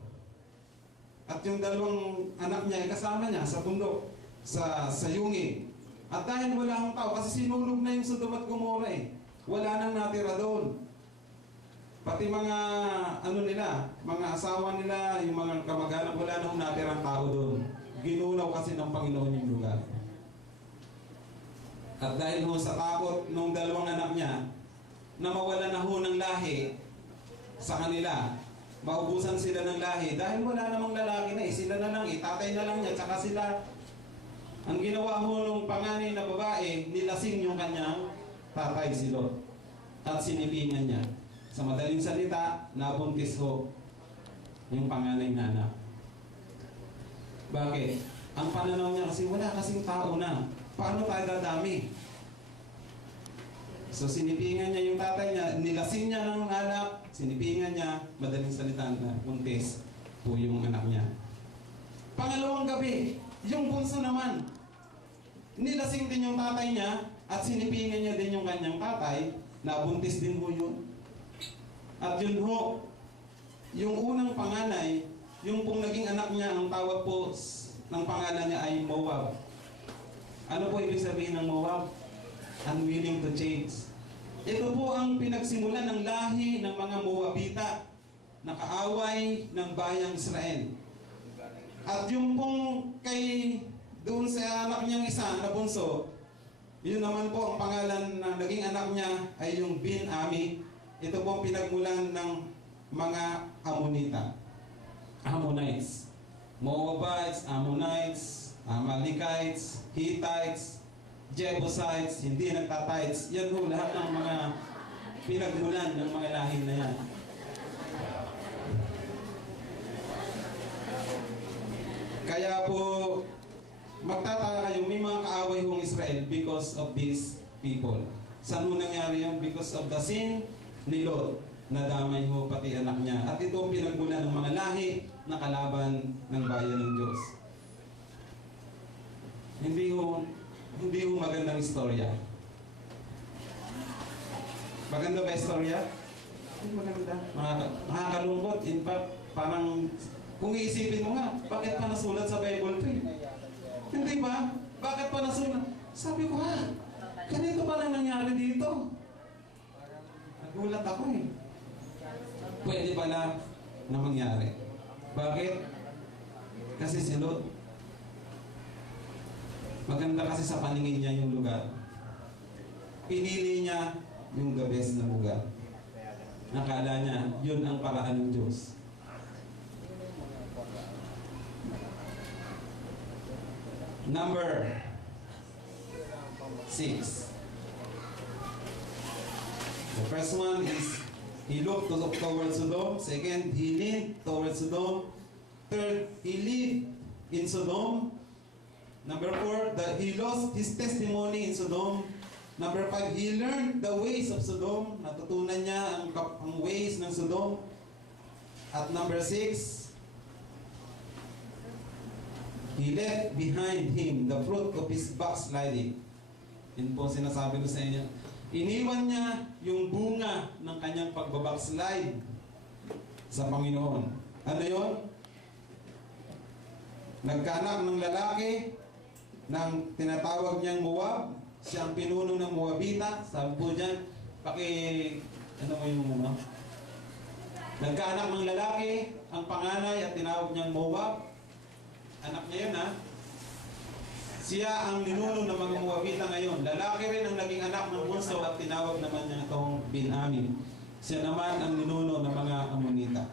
at yung dalawang anak niya ay kasama niya sa bundok, sa yungib. At dahil wala akong tao, kasi sinulog na yung Sodom at Gomorrah eh. Wala nang natira doon. Pati mga mga asawa nila, yung mga kamag-anak, wala nang natirang tao doon. Ginunaw kasi ng Panginoon yung lugar. At dahil ho sa takot ng dalawang anak niya, na mawala na ho ng lahi sa kanila, maubusan sila ng lahi, dahil wala namang lalaki na sila na lang, tatay na lang niya, tsaka sila. Ang ginawa ho ng panganay na babae, nilasing yung kanyang tatay si Lot. At sinipingan niya. Sa madaling salita, nabuntis ho yung panganay na anak. Bakit? Ang pananaw niya kasi wala kasing tao na. Paano tayo dadami? So sinipingan niya yung tatay niya, nilasing niya ng anak, sinipingan niya, madaling salita na buntis po yung anak niya. Pangalawang gabi, yung bunso naman, nilasing din yung tatay niya at sinipingan niya din yung kanyang tatay, nabuntis din po yun. At yun ho, yung unang panganay, yung pong naging anak niya, ang tawag po ng pangalan niya ay Moab. Ano po ibig sabihin ng Moab? Unwilling to change. Ito po ang pinagsimulan ng lahi ng mga Moabita na kaaway ng bayang Israel. At yung pong doon sa anak niyang isa na bunso, yun naman po ang pangalan na naging anak niya ay yung Bin-Ami. Ito po ang pinagmulan ng mga Ammonites. Moabites, Ammonites, Amalekites, Hittites, Jebusites, hindi nagtatites. Yan po lahat ng mga pinagmulan ng mga lahi na yan. Kaya po, magtataka kayo, may mga kaaway hong Israel because of these people. Saan mo nangyari yun? Because of the sin ni Lot, nadamay ho pati anak niya. At ito ang pinagmulan ng mga lahi na kalaban ng bayan ng Diyos. Hindi ho magandang istorya. Maganda ba istorya? Maganda. Makakalungkot. In fact, parang kung iisipin mo nga, bakit pa nasulat sa Bible 3? Hindi ba? Bakit pa nasulat? Sabi ko, ganito pa lang nangyari dito. Nagulat ako eh. Pwede pala na mangyari. Bakit? Kasi si Lot, maganda kasi sa paningin niya yung lugar. Pinili niya yung the best na lugar. Nakala niya, yun ang paraan ng Diyos. Number 6. The first one is he looked towards Sodom. Second, he leaned towards Sodom. Third, he lived in Sodom. Number 4, that he lost his testimony in Sodom. Number 5, he learned the ways of Sodom. Natutunan niya ang ways ng Sodom. At number 6, he left behind him the fruit of his backsliding. Yun po sinasabi ko sa inyo. Iniwan niya yung bunga ng kanyang pagbabackslide sa Panginoon. Ano yun? Nagkaanak ng lalaki ng tinatawag niyang Moab. Siya ang pinuno ng Moabita. Sabi po dyan, ano mo yung ano? Nagkaanak ng lalaki, ang panganay at tinawag niyang Moab. Anak niya yun, ha? Siya ang ninuno ng mga Moabita ngayon. Lalaki rin ang naging anak ng bunso at tinawag naman niya itong Bin-Amin. Siya naman ang ninuno ng mga Amonita.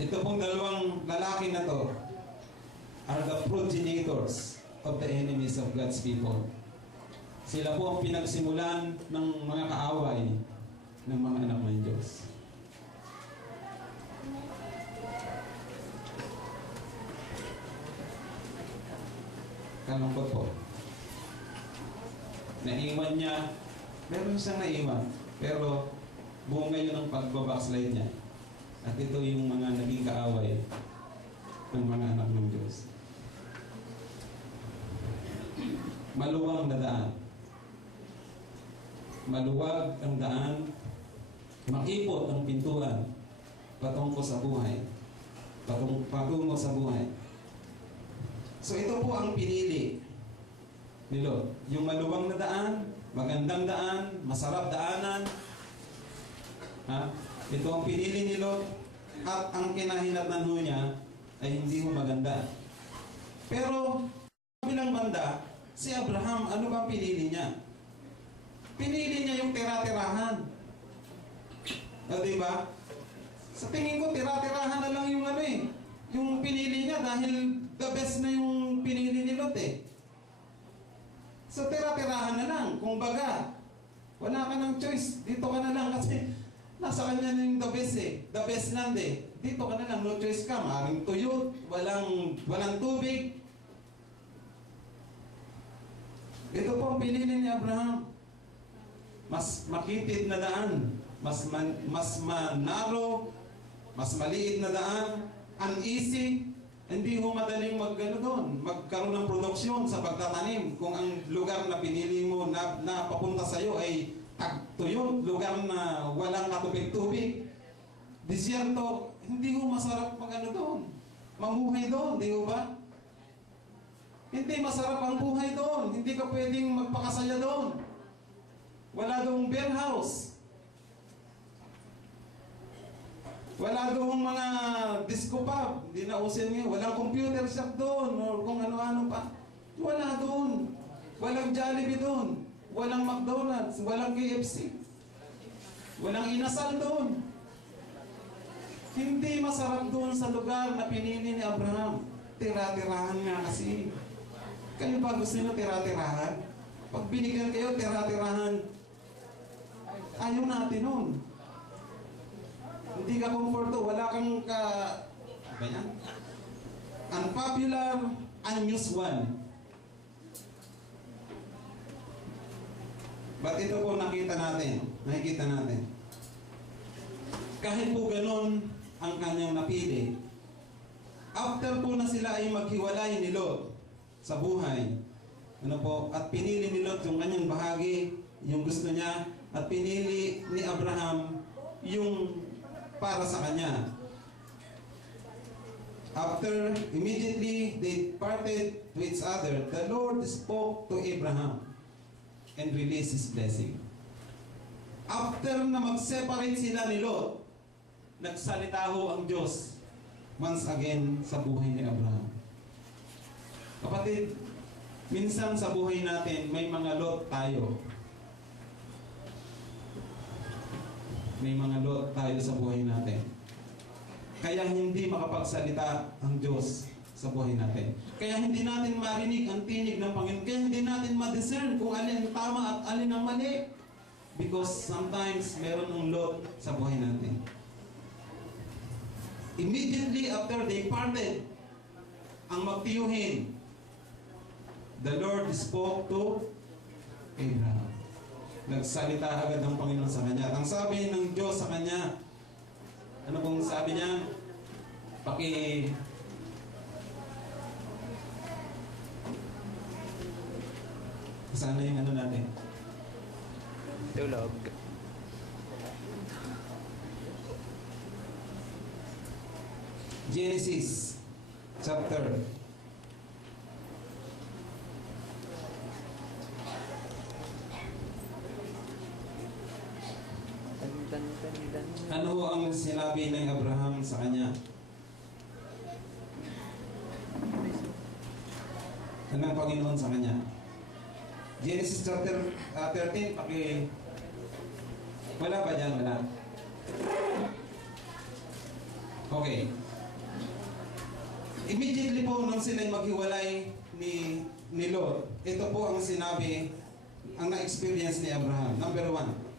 Ito pong dalawang lalaki na to are the progenitors of the enemies of God's people. Sila po ang pinagsimulan ng mga kaaway ng mga anak ng Diyos. Kalungkot po. Naiwan niya, meron siyang naiwan, pero bunga yun ang pagbabackslide niya. At ito yung mga naging kaaway ng mga anak ng Diyos. Maluwag na daan. Maluwag ang daan. Makipot ang pintuan patungo sa buhay. Patungo sa buhay. So ito po ang pinili ni Lot. Yung maluwang na daan, magandang daan, masarap daanan. Ha? Ito ang pinili ni Lot. At ang kinahinatnan ho niya ay hindi ho maganda. Pero bilang banda, si Abraham, ano ba pinili niya? Pinili niya yung tira-tirahan. O diba? Sa tingin ko, tira-tirahan na lang yung ano eh. Yung pinili niya dahil the best na yung pinili ni Lot eh. So tira-tirahan na lang. Kung baga, wala ka ng choice. Dito ka na lang kasi nasa kanya na yung the best eh. The best land eh. Dito ka na lang, no choice ka. Maraming tuyot, walang tubig. Ito po ang pinili ni Abraham. Mas makitid na daan. Mas manaro. Mas maliit na daan. Uneasy. Hindi mo madaling magkaroon ng produksyon sa pagtatanim. Kung ang lugar na pinili mo na papunta sa iyo ay tagtuyot, lugar na walang katubig-tubig, disyerto, hindi mo masarap doon. Mamuhay doon, di ba? Hindi masarap ang buhay doon. Hindi ka pwedeng magpakasaya doon. Wala doong beer house. Wala doong mga disco pub. Hindi na usin ngayon. Walang computer shop doon. O kung ano-ano pa. Wala doon. Walang Jollibee doon. Walang McDonald's. Walang KFC. Walang inasal doon. Hindi masarap doon sa lugar na pinili ni Abraham. Tira-tirahan nga kasi. Kayo ba gusto nyo tira-tirahan? Pag binigyan kayo tira-tirahan, ayaw natin nun. Hindi ka komporto, wala kang ano yan? Unpopular, unusual. Ba't ito po nakita natin? Kahit po ganun ang kanyang napili, after po na sila ay maghiwalay ni Lot sa buhay, at pinili ni Lot yung kanyang bahagi, yung gusto niya, at pinili ni Abraham yung para sa kanya. After, immediately, they parted to each other. The Lord spoke to Abraham and released His blessing. After na mag-separate sila ni Lot, nagsalita ho ang Diyos once again sa buhay ni Abraham. Kapatid, minsan sa buhay natin, may mga Lot tayo. May mga Lot tayo sa buhay natin. Kaya hindi makapagsalita ang Diyos sa buhay natin. Kaya hindi natin marinig ang tinig ng Panginoon. Kaya hindi natin ma-discern kung alin ang tama at alin ang mali. Because sometimes meron ng lot sa buhay natin. Immediately after they parted, ang magtiyuhin, the Lord spoke to Abraham. Nagsalita agad ng Panginoon sa kanya. At ang sabi ng Diyos sa kanya, ano pong sabi niya? Sana yung ano natin? Tulog. Genesis chapter 'Tan. ano ang sinabi ng Abraham sa kanya? Ano ang Panginoon sa kanya? Genesis chapter 13, wala pa dyan, wala. Okay. Immediately po nung sila'y maghiwalay ni Lot, ito po ang sinabi, ang na-experience ni Abraham. Number 1.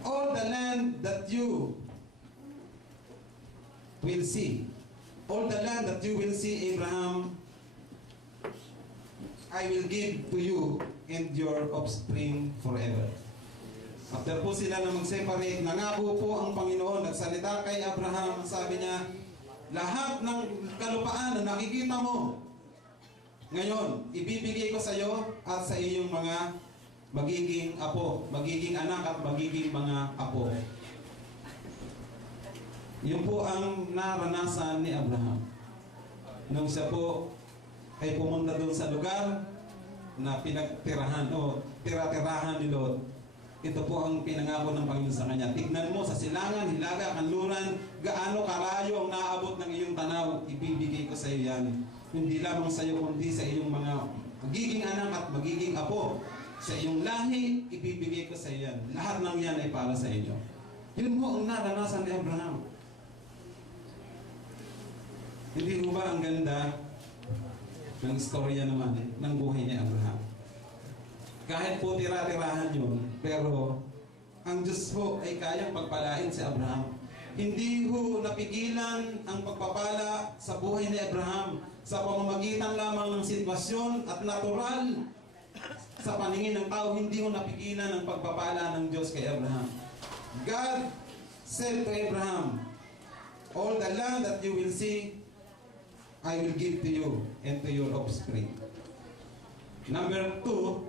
All the land that you will see, Abraham, I will give to you and your offspring forever. After po sila na mag-separate, nangako po ang Panginoon, nagsalita kay Abraham, sabi niya, lahat ng kalupaan na nakikita mo, ngayon, ibibigay ko sa iyo at sa iyong mga magiging apo, magiging anak at magiging mga apo. Yun po ang naranasan ni Abraham. Nung siya po ay pumunta doon sa lugar na pinagtirahan o tira-tirahan ni Lot, ito po ang pinangako ng Panginoon sa kanya. Tignan mo sa silangan, hilaga, kanluran, gaano kalayo ang naabot ng iyong tanaw, ibibigay ko sa iyo yan. Hindi lamang sa iyo, kundi sa iyong mga magiging anak at magiging apo. Sa iyong lahi, ibibigay ko sa iyo yan. Lahat ng yan ay para sa inyo. Yun mo ang naranasan ni Abraham. Hindi mo ba ang ganda ng istorya naman ng buhay ni Abraham? Kahit po tira-tirahan yun, pero ang Diyos po ay kayang pagpalain si Abraham. Hindi ho napigilan ang pagpapala sa buhay ni Abraham sa pamamagitan lamang ng sitwasyon at natural sa paningin ng tao. Hindi ho napigilan ang pagpapala ng Diyos kay Abraham. God said to Abraham, all the land that you will see, I will give to you and to your offspring. Number 2,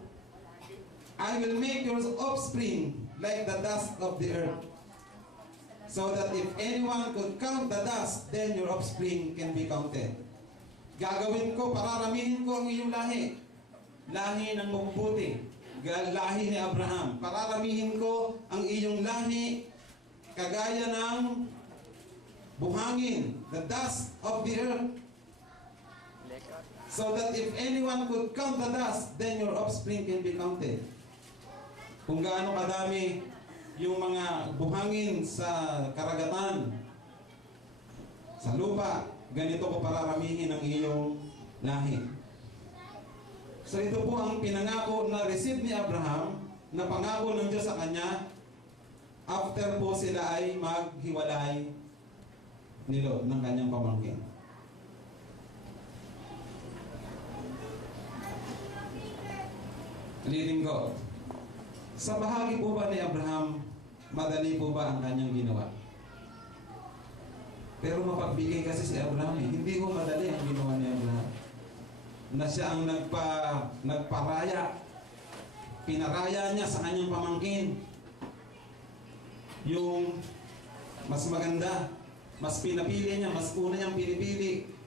I will make your offspring like the dust of the earth, so that if anyone could count the dust, then your offspring can be counted. Gagawin ko, pararamihin ko ang iyong lahi. Lahi ng mabubuti. Lahi ni Abraham. Pararamihin ko ang iyong lahi kagaya ng buhangin, the dust of the earth. So that if anyone could count the dust, then your offspring can be counted. Kung gaano kadami yung mga buhangin sa karagatan, sa lupa, ganito ko pararamihin ang iyong lahi. So ito po ang pinangako na receive ni Abraham, na pangako ng Diyos sa kanya, after po sila ay maghiwalay ni Lot ng kanyang pamangkin. Ulitin ko. Sa bahagi po ba ni Abraham, madali po ba ang kanyang ginawa? Pero mapagbigay kasi si Abraham eh. Hindi ko madali ang ginawa ni Abraham. Na siya ang nagparaya. Pinaraya niya sa kanyang pamangkin. Yung mas maganda, mas pinapili niya, mas una niyang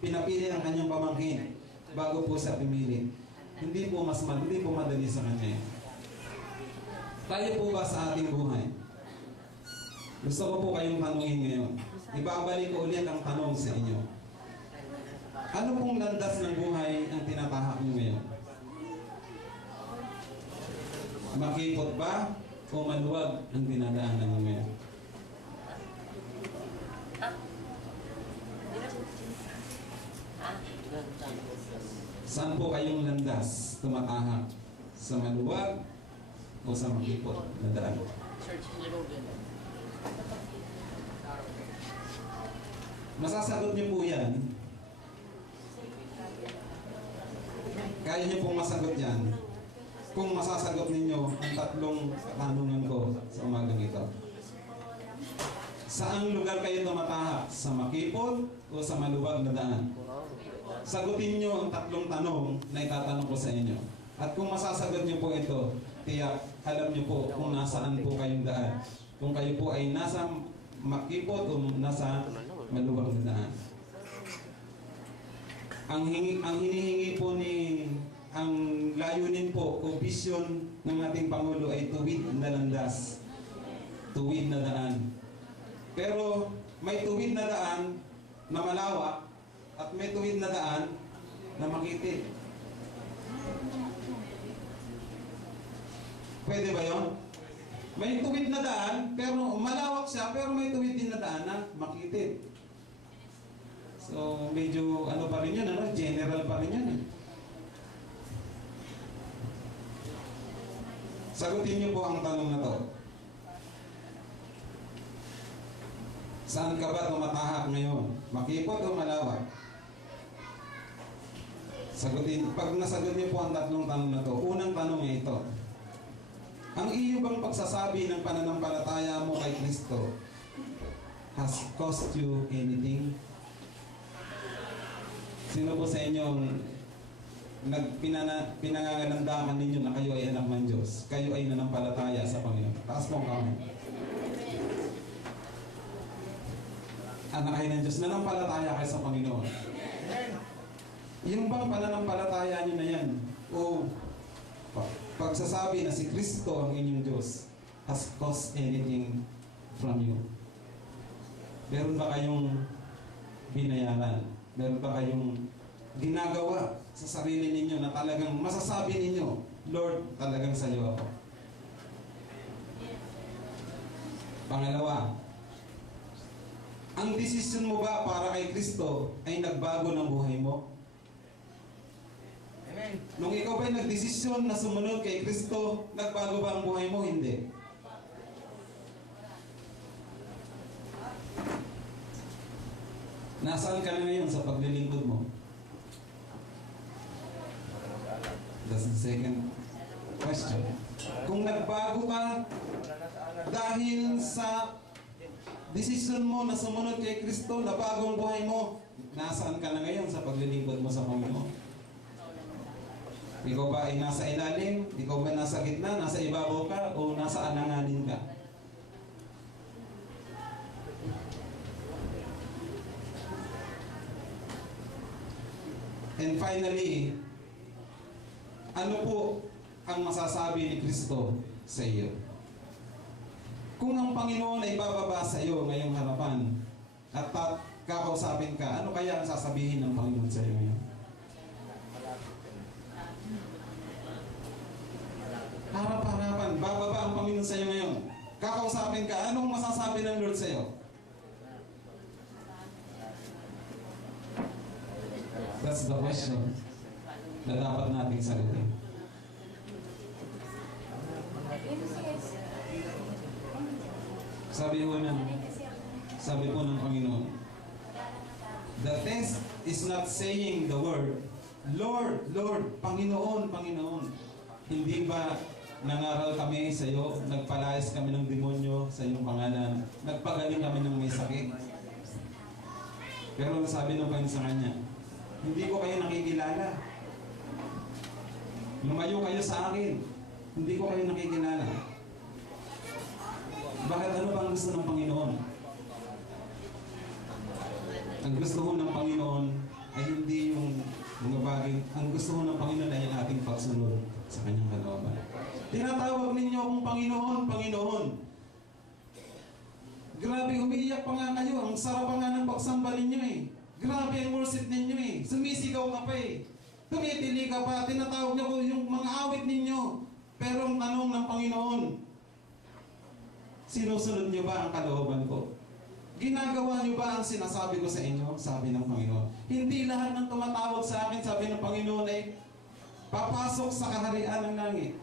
pinapili ang kanyang pamangkin bago po sa pimili. Hindi po madali sa kanya. Tayo po ba sa ating buhay? Gusto ko po kayong tanungin ngayon. Ibabalik ko ulit ang tanong sa inyo. Ano pong landas ng buhay ang tinatahak niyo ngayon? Makipot ba o maluwag ang dinadaanan niyo ngayon? tumatahak? Sa maluwag o sa makipot na daan? Search in Google. Masasagot niyo po yan. Kaya niyo pong masagot yan kung masasagot ninyo ang tatlong katanungan ko sa umagang ito. Saang lugar kayo tumatahak? Sa makipot o sa maluwag na daan? Sagutin niyo ang tatlong tanong na itatanong ko sa inyo. At kung masasagot niyo po ito, tiyak alam niyo po kung nasaan po kayong daan. Kung kayo po ay nasa makipot o nasa maluwag na daan. Ang hinihingi po ang layunin po o vision ng ating Pangulo ay tuwid na landas, tuwid na daan. Pero may tuwid na daan na malawak at may tuwid na daan na makitid. Pwede ba yon? May tuwid na daan, pero malawak siya, pero may tuwid din na daan na makitid. So, medyo ano pa rin yan, general pa rin yan. Sagutin niyo po ang tanong na to. Saan ka ba tumatahak ngayon? Makipot o malawak? Sagutin. Pag nasagot niyo po ang tatlong tanong na to, unang tanong ay ito. Ang iyo bang pagsasabi ng pananampalataya mo kay Kristo has cost you anything? Sino po sa inyong pinangangalandakan ninyo na kayo ay anak ng Diyos? Kayo ay nanampalataya sa Panginoon? Taas mo ang kamay. Anak kayo ng Diyos, nanampalataya kayo sa Panginoon. Yung bang pananampalataya nyo na yan? O pagsasabi na si Kristo ang inyong Diyos has cost anything from you? Meron ba kayong binayaran? Meron ba kayong ginagawa sa sarili ninyo na talagang masasabi ninyo, Lord, talagang sa iyo ako? Pangalawa, ang desisyon mo ba para kay Kristo ay nagbago ng buhay mo? Amen. Nung ikaw ba'y nagdesisyon na sumunod kay Kristo, nagbago ba ang buhay mo? Hindi. Nasaan ka na ngayon sa paglilingkod mo? That's the second question. Kung nagbago ka dahil sa desisyon mo na sumunod kay Kristo, na bagong buhay mo, nasaan ka na ngayon sa paglilingkod mo sa Panginoon? Ikaw ba ay nasa ilalim? Ikaw ba nasa gitna? Nasa ibabaw ka? O nasa alanganin ka? And finally, ano po ang masasabi ni Kristo sa iyo? Kung ang Panginoon ay bababa sa iyo ngayong harapan at kakausapin ka, ano kaya ang sasabihin ng Panginoon sa iyo ngayon? Harap-harapan, bababa ang Panginoon sa iyo ngayon. Kakausapin ka, anong masasabi ng Lord sa iyo? That's the question na dapat nating sagutin. Sabi po ng Panginoon, the test is not saying the word, Lord, Lord, Panginoon, Panginoon. Hindi ba nangaral kami sa iyo, nagpalayas kami ng demonyo sa iyong pangalan, nagpagaling kami ng may sakit? Pero sabi ng Panginoon sa kanya, hindi ko kayo nakikilala. Lumayo kayo sa akin. Hindi ko kayo nakikilala. Bakit ano ba ang gusto ng Panginoon? Ang gusto ho ng Panginoon ay hindi yung mga bagay. Ang gusto ho ng Panginoon ay ang ating pagsunod sa kanyang kalooban. Tinatawag ninyo akong Panginoon, Panginoon. Grabe, umiiyak pa nga kayo. Ang sarap pa nga ng pagsamba ninyo eh. Grabe ang worship ninyo eh. Sumisigaw ka pa eh. Tumitili ka pa. Tinatawag niyo ko yung mga awit ninyo. Pero ang tanong ng Panginoon, sinusunod niyo ba ang kalooban ko? Ginagawa niyo ba ang sinasabi ko sa inyo? Sabi ng Panginoon. Hindi lahat ng tumatawag sa akin, sabi ng Panginoon ay papasok sa kaharian ng langit.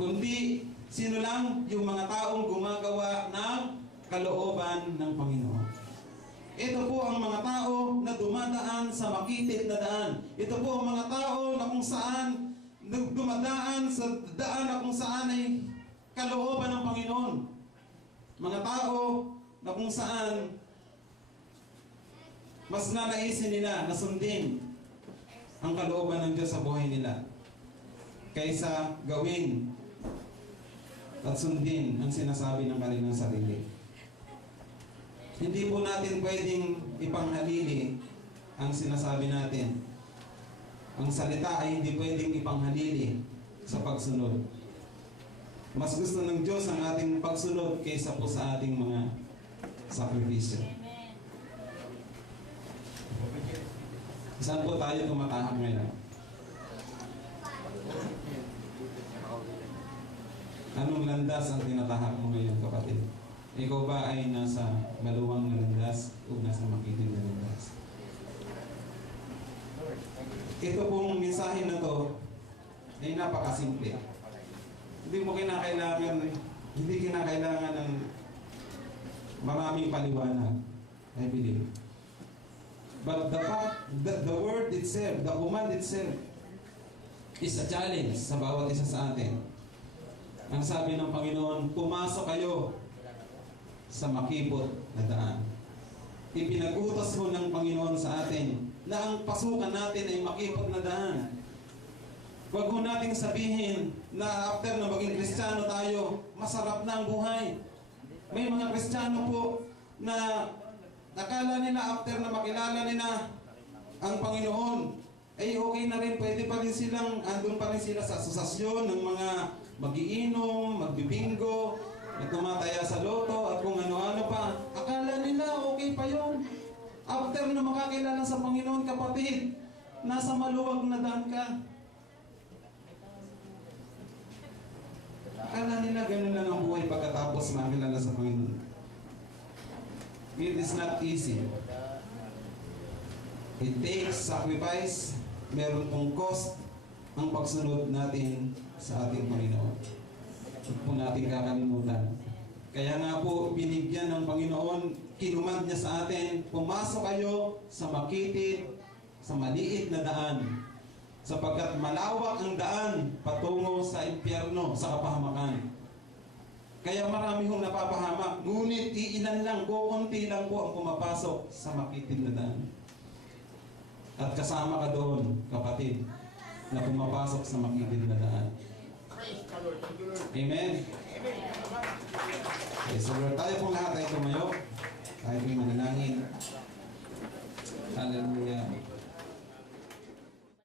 Kundi, sino lang? Yung mga taong gumagawa ng kalooban ng Panginoon. Ito po ang mga tao na dumadaan sa makitid na daan. Ito po ang mga tao na kung saan dumadaan sa daan na kung saan ay kalooban ng Panginoon. Mga tao na kung saan mas nanaisin nila na sundin ang kalooban ng Diyos sa buhay nila kaysa gawin at sundin ang sinasabi ng kanilang sarili. Hindi po natin pwedeng ipanghalili ang sinasabi natin. Ang salita ay hindi pwedeng ipanghalili sa pagsunod. Mas gusto ng Diyos ang ating pagsunod kaysa po sa ating mga sakripisyo. Saan po tayo tumatahak ngayon? Anong landas ang tinatahak mo ngayon, kapatid? Ikaw ba ay nasa maluwang na landas o nasa makitid na landas? Ito pong mensahe na to ay napakasimple. Hindi kinakailangan ng maraming paliwanag, I believe. But the word itself, the command itself, is a challenge sa bawat isa sa atin. Ang sabi ng Panginoon, pumasok kayo sa makipot na daan. Ipinag-utos ho ng Panginoon sa atin na ang pasukan natin ay makipot na daan. Huwag ho nating sabihin na after na maging Kristiyano tayo, masarap na ang buhay. May mga Kristiyano po na nakala nila after na makilala nila ang Panginoon, ay okay na rin, pwede pa rin silang, andun pa rin sila sa asosasyon ng mga magiinom, magbibingo, na tumataya sa loto at kung ano-ano pa. Akala nila okay pa yun. After na makakilala sa Panginoon, kapatid, nasa maluwag na daan ka. Akala nila ganun lang ang buhay pagkatapos makilala sa Panginoon. It is not easy. It takes sacrifice. Meron pong cost ang pagsunod natin sa ating Panginoon. Huwag po natin kakalimutan. Kaya nga po, binigyan ng Panginoon, kinumand niya sa atin, pumasok kayo sa makitid, sa maliit na daan. Sapagkat malawak ang daan patungo sa impyerno, sa kapahamakan. Kaya marami hong napapahamak. Ngunit iilan lang, kukunti lang po ang pumapasok sa makitid na daan. At kasama ka doon, kapatid, na pumapasok sa makitid na daan. Amen. Okay, so Lord, tayo pong lahat ay tumayo. Tayo pong manalangin. Hallelujah.